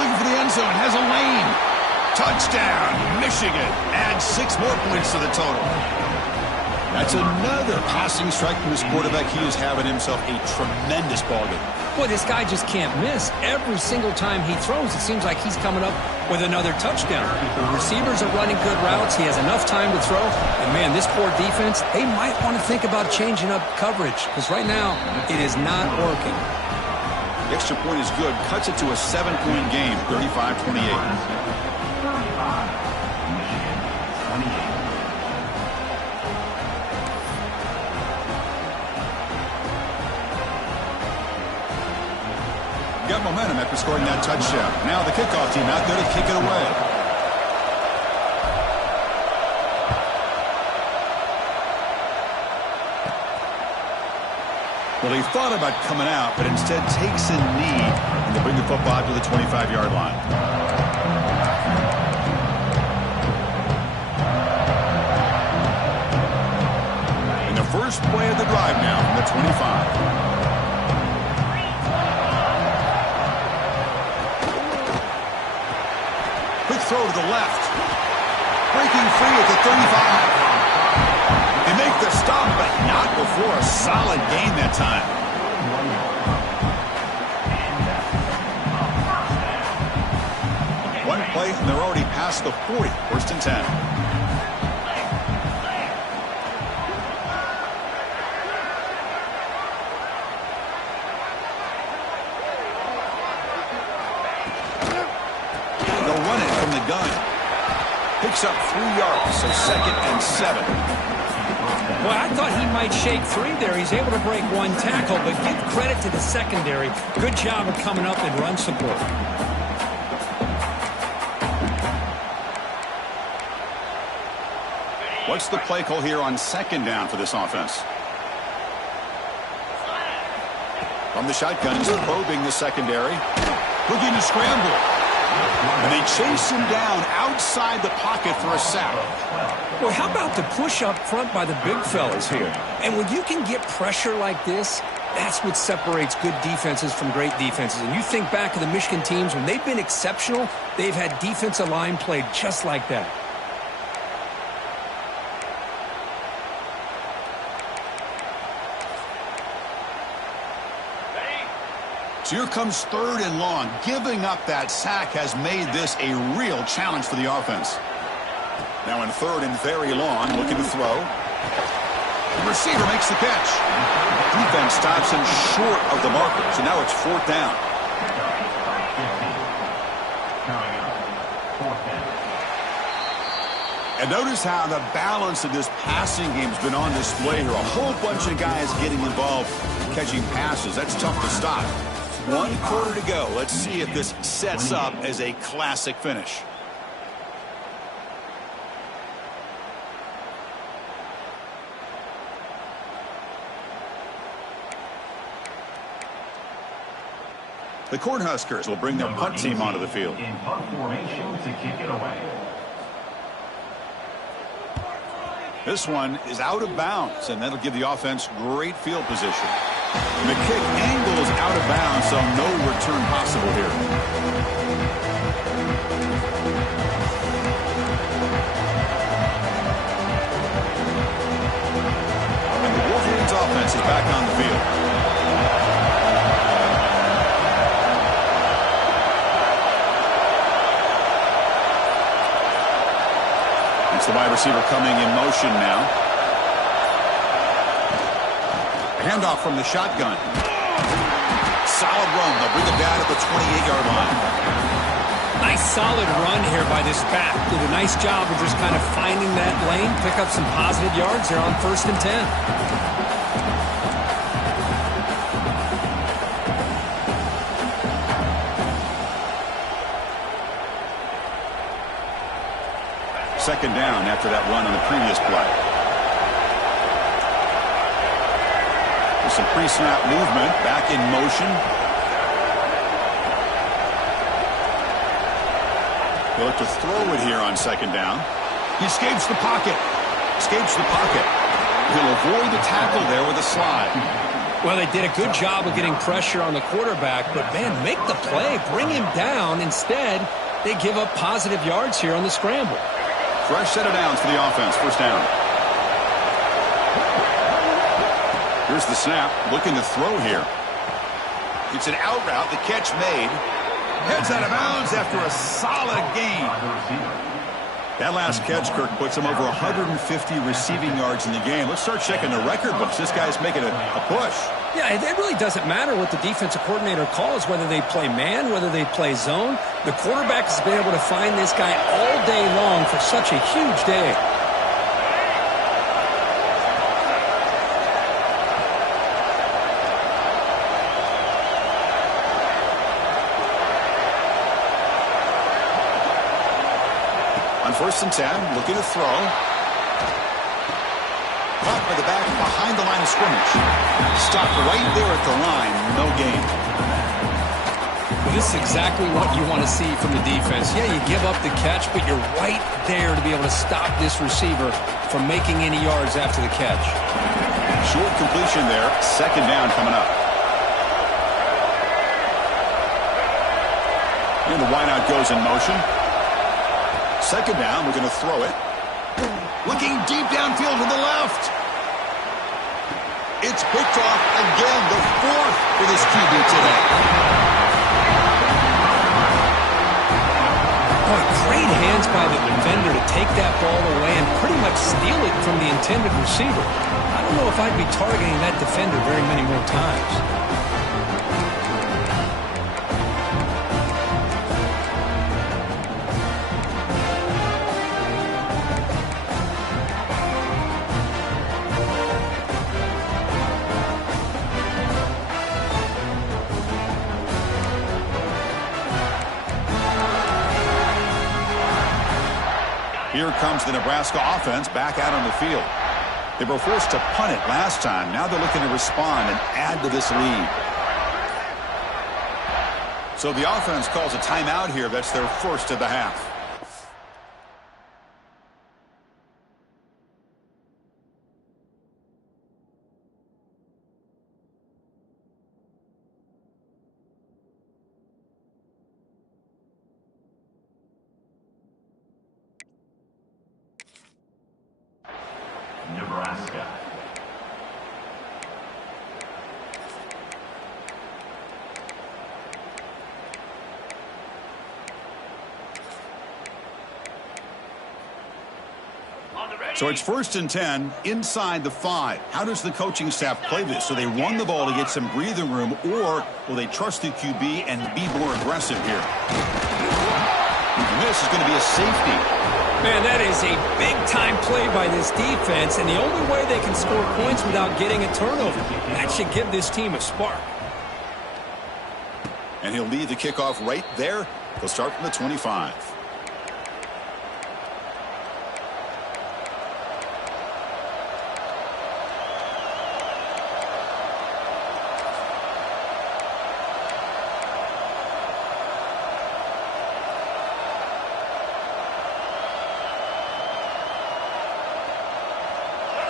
Looking for the end zone. Has a lane. Touchdown, Michigan. Adds 6 more points to the total. That's another passing strike from his quarterback. He is having himself a tremendous ballgame. Boy, this guy just can't miss. Every single time he throws, it seems like he's coming up with another touchdown. The receivers are running good routes. He has enough time to throw. And, man, this poor defense, they might want to think about changing up coverage because right now it is not working. The extra point is good. Cuts it to a 7-point game, 35-28. 28. Got momentum after scoring that touchdown. Now the kickoff team out there to kick it away. Well, he thought about coming out, but instead takes a knee, and they'll bring the football to the 25-yard line. And the first play of the drive now from the 25. Quick throw to the left. Breaking free at the 35. They make the stop, but not before a solid gain that time. One play, and they're already past the 40. First and 10. Picks up 3 yards, so 2nd and 7. Well, I thought he might shake 3 there. He's able to break 1 tackle, but give credit to the secondary. Good job of coming up and run support. What's the play call here on 2nd down for this offense? From the shotgun, he's probing the secondary. Looking to scramble. And they chase him down outside the pocket for a sack. Well, how about the push up front by the big fellas here? And when you can get pressure like this, that's what separates good defenses from great defenses. And you think back to the Michigan teams, when they've been exceptional, they've had defensive line played just like that. So here comes 3rd and long. Giving up that sack has made this a real challenge for the offense. Now in third and very long, looking to throw. The receiver makes the catch. Defense stops him short of the marker, so now it's fourth down. And notice how the balance of this passing game has been on display here. A whole bunch of guys getting involved catching passes. That's tough to stop. 1 quarter to go. Let's see if this sets up as a classic finish. The Cornhuskers will bring their punt team onto the field. In punt formation to kick it away. This one is out of bounds, and that'll give the offense great field position. The kick angle is out of bounds, so no return possible here. And the Wolverines offense is back on the field. The wide receiver coming in motion now. Handoff from the shotgun. Solid run. They'll bring it down at the 28-yard line. Nice solid run here by this back. Did a nice job of just kind of finding that lane, pick up some positive yards there on 1st and 10. Second down after that run on the previous play. With some pre-snap movement, back in motion. They'll look to throw it here on second down. He escapes the pocket. Escapes the pocket. He'll avoid the tackle there with a slide. Well, they did a good job of getting pressure on the quarterback, but, man, make the play. Bring him down. Instead, they give up positive yards here on the scramble. Fresh set of downs for the offense. First down. Here's the snap. Looking to throw here. It's an out route. The catch made. Heads out of bounds after a solid gain. That last catch, Kirk, puts him over 150 receiving yards in the game. Let's start checking the record books. This guy's making a push. Yeah, it really doesn't matter what the defensive coordinator calls, whether they play man, whether they play zone. The quarterback has been able to find this guy all day long for such a huge day. On 1st and 10, looking to throw. Caught by the back behind the line of scrimmage. Stopped right there at the line. No gain. Well, this is exactly what you want to see from the defense. Yeah, you give up the catch, but you're right there to be able to stop this receiver from making any yards after the catch. Short completion there. Second down coming up. And the wideout goes in motion. Second down, we're going to throw it. Looking deep downfield to the left. It's picked off again, the 4th for this QB today. Boy, great hands by the defender to take that ball away and pretty much steal it from the intended receiver. I don't know if I'd be targeting that defender very many more times. Here comes the Nebraska offense back out on the field. They were forced to punt it last time. Now they're looking to respond and add to this lead. So the offense calls a timeout here. That's their first of the half. Nebraska. So it's 1st and 10 inside the 5. How does the coaching staff play this? So they run the ball to get some breathing room, or will they trust the QB and be more aggressive here? And this is going to be a safety. Man, that is a big-time play by this defense, and the only way they can score points without getting a turnover. That should give this team a spark. And he'll lead the kickoff right there. They'll start from the 25.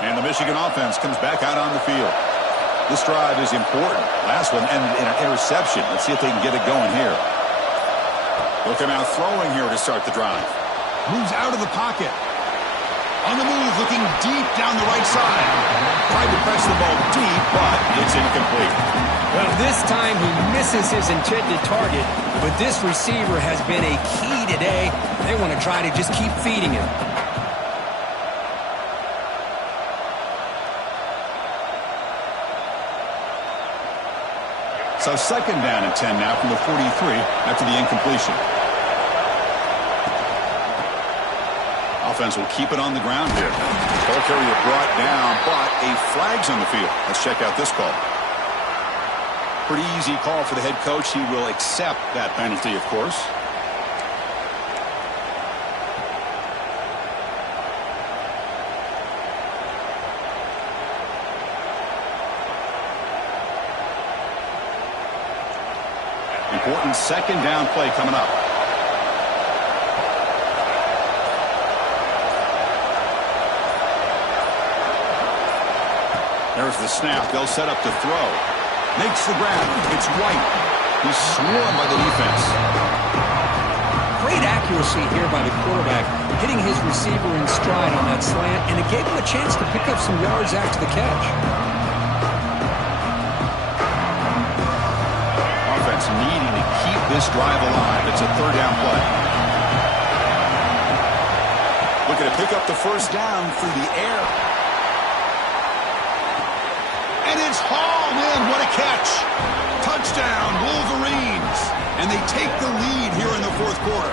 And the Michigan offense comes back out on the field. This drive is important. Last one ended in an interception. Let's see if they can get it going here. They'll come out throwing here to start the drive. Moves out of the pocket. On the move, looking deep down the right side. Tried to press the ball deep, but it's incomplete. Well, this time he misses his intended target, but this receiver has been a key today. They want to try to just keep feeding him. So 2nd down and 10 now from the 43 after the incompletion. Offense will keep it on the ground here. Ball carrier brought down, but a flag's on the field. Let's check out this call. Pretty easy call for the head coach. He will accept that penalty, of course. Important 2nd down play coming up. There's the snap. They'll set up to throw. Makes the grab. It's White. He's swarmed by the defense. Great accuracy here by the quarterback, hitting his receiver in stride on that slant, and it gave him a chance to pick up some yards after the catch. Offense needing to keep this drive alive. It's a 3rd down play. Looking to pick up the 1st down through the air. And it's hauled in. What a catch. Touchdown, Wolverines. And they take the lead here in the 4th quarter.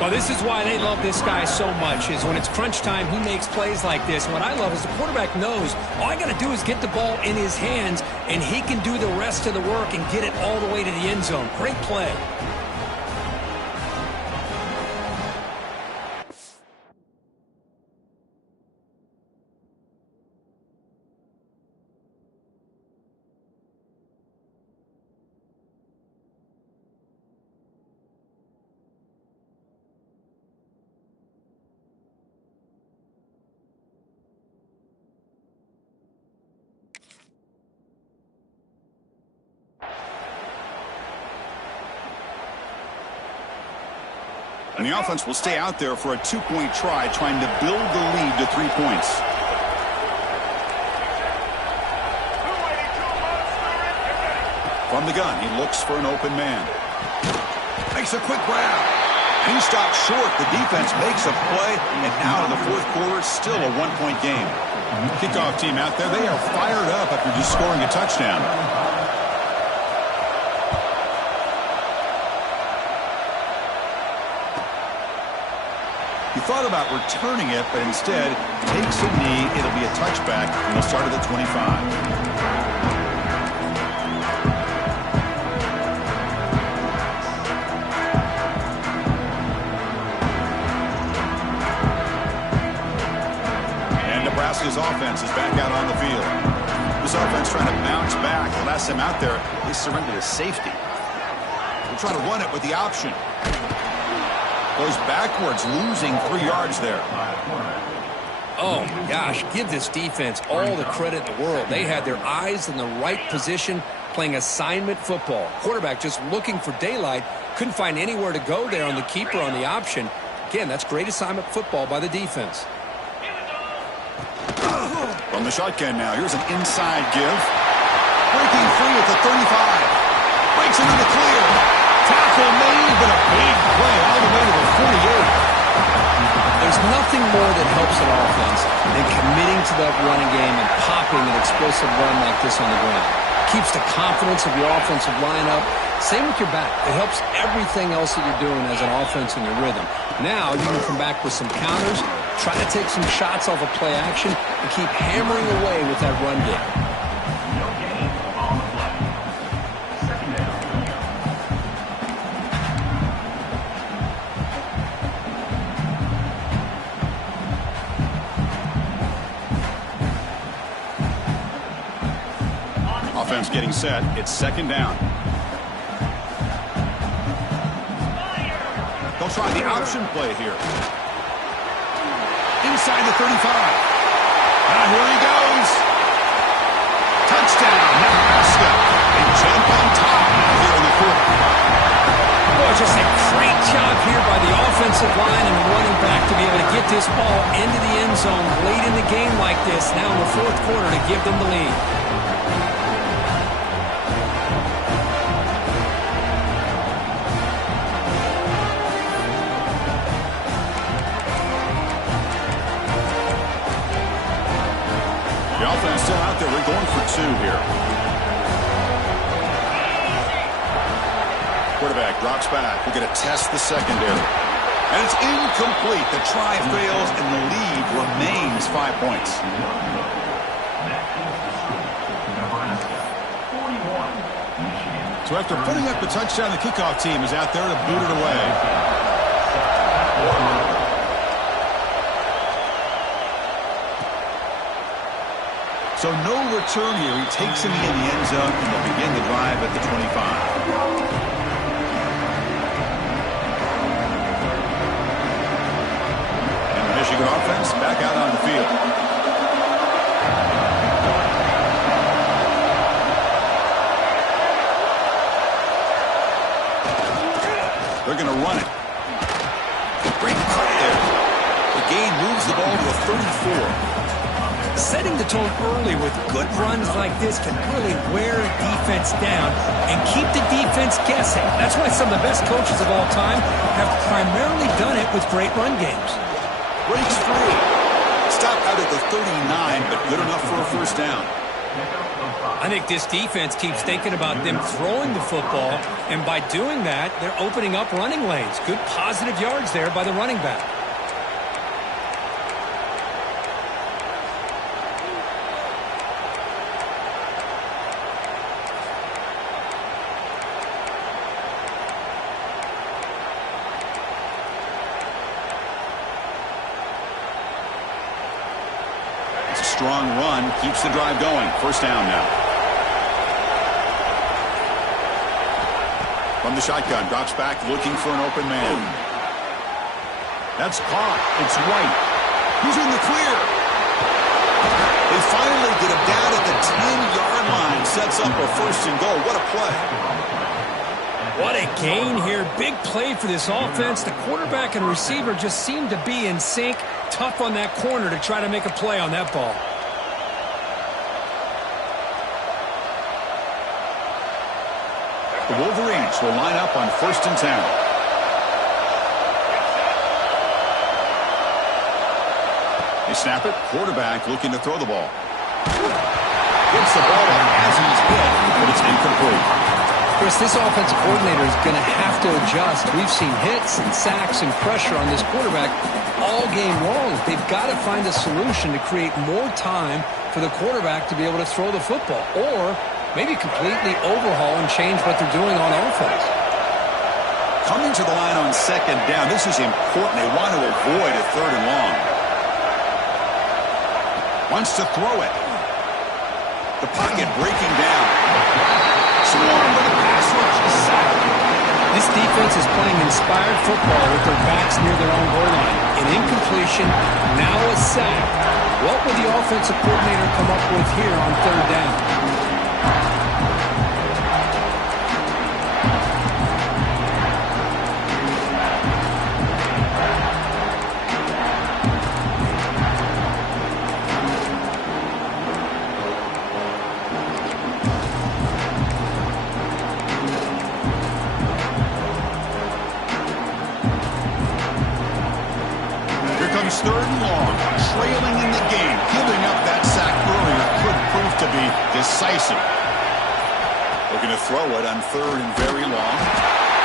Well, this is why they love this guy so much, is when it's crunch time, he makes plays like this. And what I love is the quarterback knows all I got to do is get the ball in his hands, and he can do the rest of the work and get it all the way to the end zone. Great play. And the offense will stay out there for a 2-point try, trying to build the lead to 3 points. From the gun, he looks for an open man. Makes a quick grab. He stops short. The defense makes a play, and now in the 4th quarter, still a 1-point game. Kickoff team out there, they are fired up after just scoring a touchdown. He thought about returning it, but instead takes a knee. It'll be a touchback, and they'll start at the 25. Nebraska's offense is back out on the field. This offense trying to bounce back. The last time out there, they surrendered a safety. They'll try to run it with the option. Goes backwards, losing 3 yards there. Oh, my gosh, give this defense all the credit in the world. They had their eyes in the right position, playing assignment football. Quarterback just looking for daylight. Couldn't find anywhere to go there on the keeper on the option. Again, that's great assignment football by the defense. From the shotgun now, here's an inside give. Breaking free at the 35. Breaks into the clear. Tackle made, but a big play all the way to the 48. There's nothing nothing more that helps an offense than committing to that running game and popping an explosive run like this on the ground. Keeps the confidence of your offensive lineup. Same with your back. It helps everything else that you're doing as an offense in your rhythm. Now you can come back with some counters, try to take some shots off of play action, and keep hammering away with that run game. No gain on the play. Second down. Offense getting set. It's second down. They'll try the option play here. Inside the 35. Now here he goes. Touchdown, Nebraska. They jump on top here in the fourth. Boy, just a great job here by the offensive line and the running back to be able to get this ball into the end zone late in the game like this, now in the fourth quarter, to give them the lead. The offense still out there. We're going for two here. Quarterback drops back. We're going to test the secondary. And it's incomplete. The try fails, and the lead remains 5 points. So after putting up the touchdown, the kickoff team is out there to boot it away. So no return here. He takes him in the end zone, and they'll begin the drive at the 25. And the Michigan offense back out on the field. They're going to run it. Great cut there. The gain moves the ball to a 34. Setting the tone early with good runs like this can really wear a defense down and keep the defense guessing. That's why some of the best coaches of all time have primarily done it with great run games. Breaks free. Stop out at the 39, but good enough for a first down. I think this defense keeps thinking about them throwing the football, and by doing that, they're opening up running lanes. Good positive yards there by the running back. Strong run keeps the drive going. First down now. From the shotgun, drops back looking for an open man. That's caught. It's White. He's in the clear. They finally get him down at the 10-yard line. Sets up a first and goal. What a play. What a gain here. Big play for this offense. The quarterback and receiver just seem to be in sync. Tough on that corner to try to make a play on that ball. The Wolverines will line up on 1st and 10. They snap it. Quarterback looking to throw the ball. Gets the ball up as he's hit, but it's incomplete. Chris, this offensive coordinator is going to have to adjust. We've seen hits and sacks and pressure on this quarterback all game long. They've got to find a solution to create more time for the quarterback to be able to throw the football, or maybe completely overhaul and change what they're doing on offense. Coming to the line on second down. This is important. They want to avoid a third and long. Wants to throw it. The pocket breaking down. Swarmed with a pass rush. Sack. This defense is playing inspired football with their backs near their own goal line. An incompletion, now a sack. What would the offensive coordinator come up with here on third down? brings 3rd and long, trailing in the game. Giving up that sack earlier could prove to be decisive. Looking to throw it on 3rd and very long.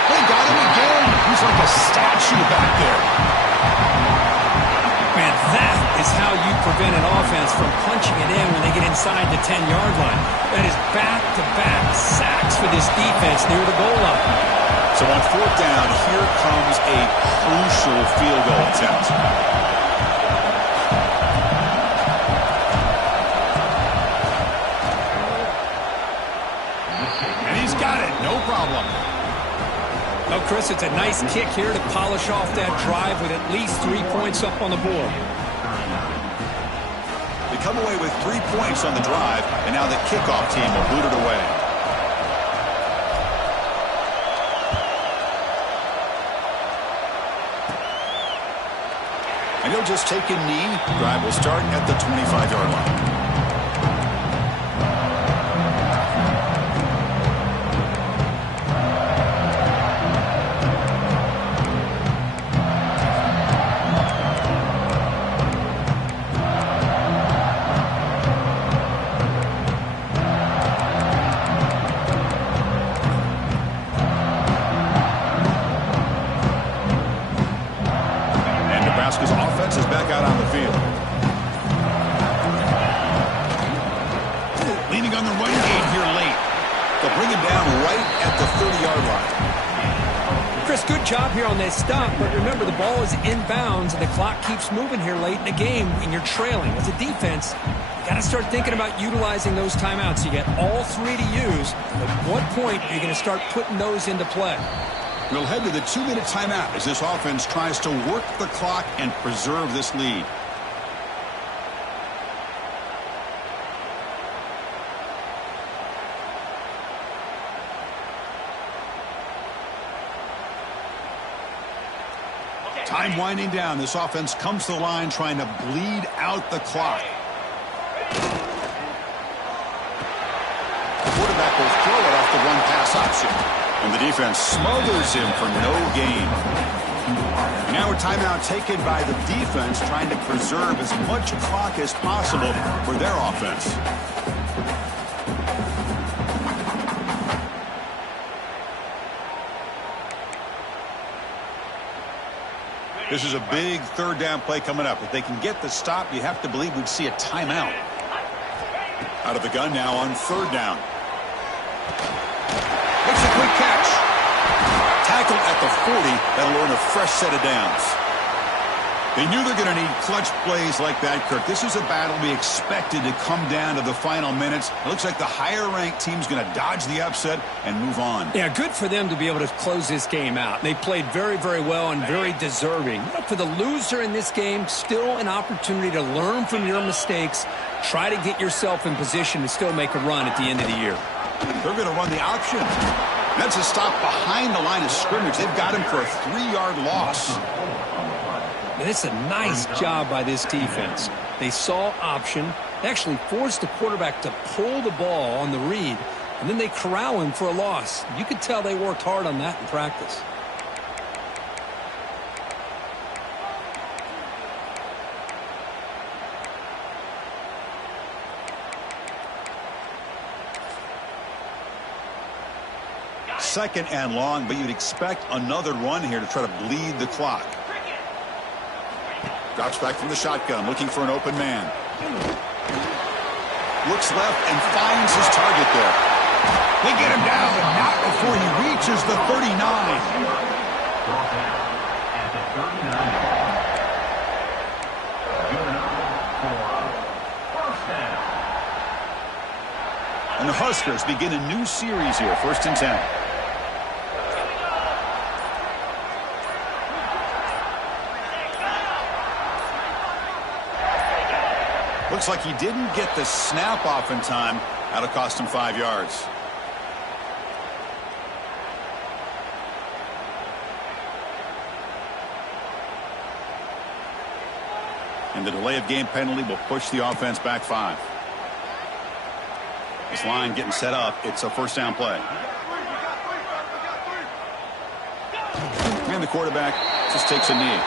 They got him again. He's like a statue back there. Man, that is how you prevent an offense from punching it in when they get inside the 10-yard line. That is back-to-back sacks for this defense near the goal line. So on 4th down, here comes a crucial field goal attempt. And he's got it, no problem. Well, Chris, it's a nice kick here to polish off that drive with at least 3 points up on the board. They come away with 3 points on the drive, and now the kickoff team will boot it away. And he'll just take a knee. Drive will start at the 25-yard line. Nebraska's offense is back out on the field. Leaning on the run game here late. They'll bring him down right at the 30-yard line. Chris, good job here on that stop, but remember the ball is inbounds and the clock keeps moving here late in the game and you're trailing. As a defense, you got to start thinking about utilizing those timeouts. You got all 3 to use. At what point are you going to start putting those into play? We'll head to the 2-minute timeout as this offense tries to work the clock and preserve this lead. Time winding down. This offense comes to the line trying to bleed out the clock. The quarterback will throw it off the run-pass option. And the defense smothers him for no gain. Now a timeout taken by the defense trying to preserve as much clock as possible for their offense. This is a big 3rd down play coming up. If they can get the stop, you have to believe we'd see a timeout. Out of the gun now on 3rd down. It's a quick catch. Tackled at the 40. That'll earn a fresh set of downs. They knew they're going to need clutch plays like that, Kirk. This is a battle we expected to come down to the final minutes. It looks like the higher-ranked team's going to dodge the upset and move on. Yeah, good for them to be able to close this game out. They played very, very well and very deserving. You know, for the loser in this game, still an opportunity to learn from your mistakes. Try to get yourself in position to still make a run at the end of the year. They're going to run the option. That's a stop behind the line of scrimmage. They've got him for a 3-yard loss. And it's a nice job by this defense. They saw option. They actually forced the quarterback to pull the ball on the read, and then they corral him for a loss. You could tell they worked hard on that in practice. Second and long, but you'd expect another run here to try to bleed the clock. Drops back from the shotgun, looking for an open man. Looks left and finds his target there. They get him down, but not before he reaches the 39. And the Huskers begin a new series here, 1st and 10. Looks like he didn't get the snap off in time. That'll cost him 5 yards. And the delay of game penalty will push the offense back 5. This line getting set up. It's a 1st down play. And the quarterback just takes a knee.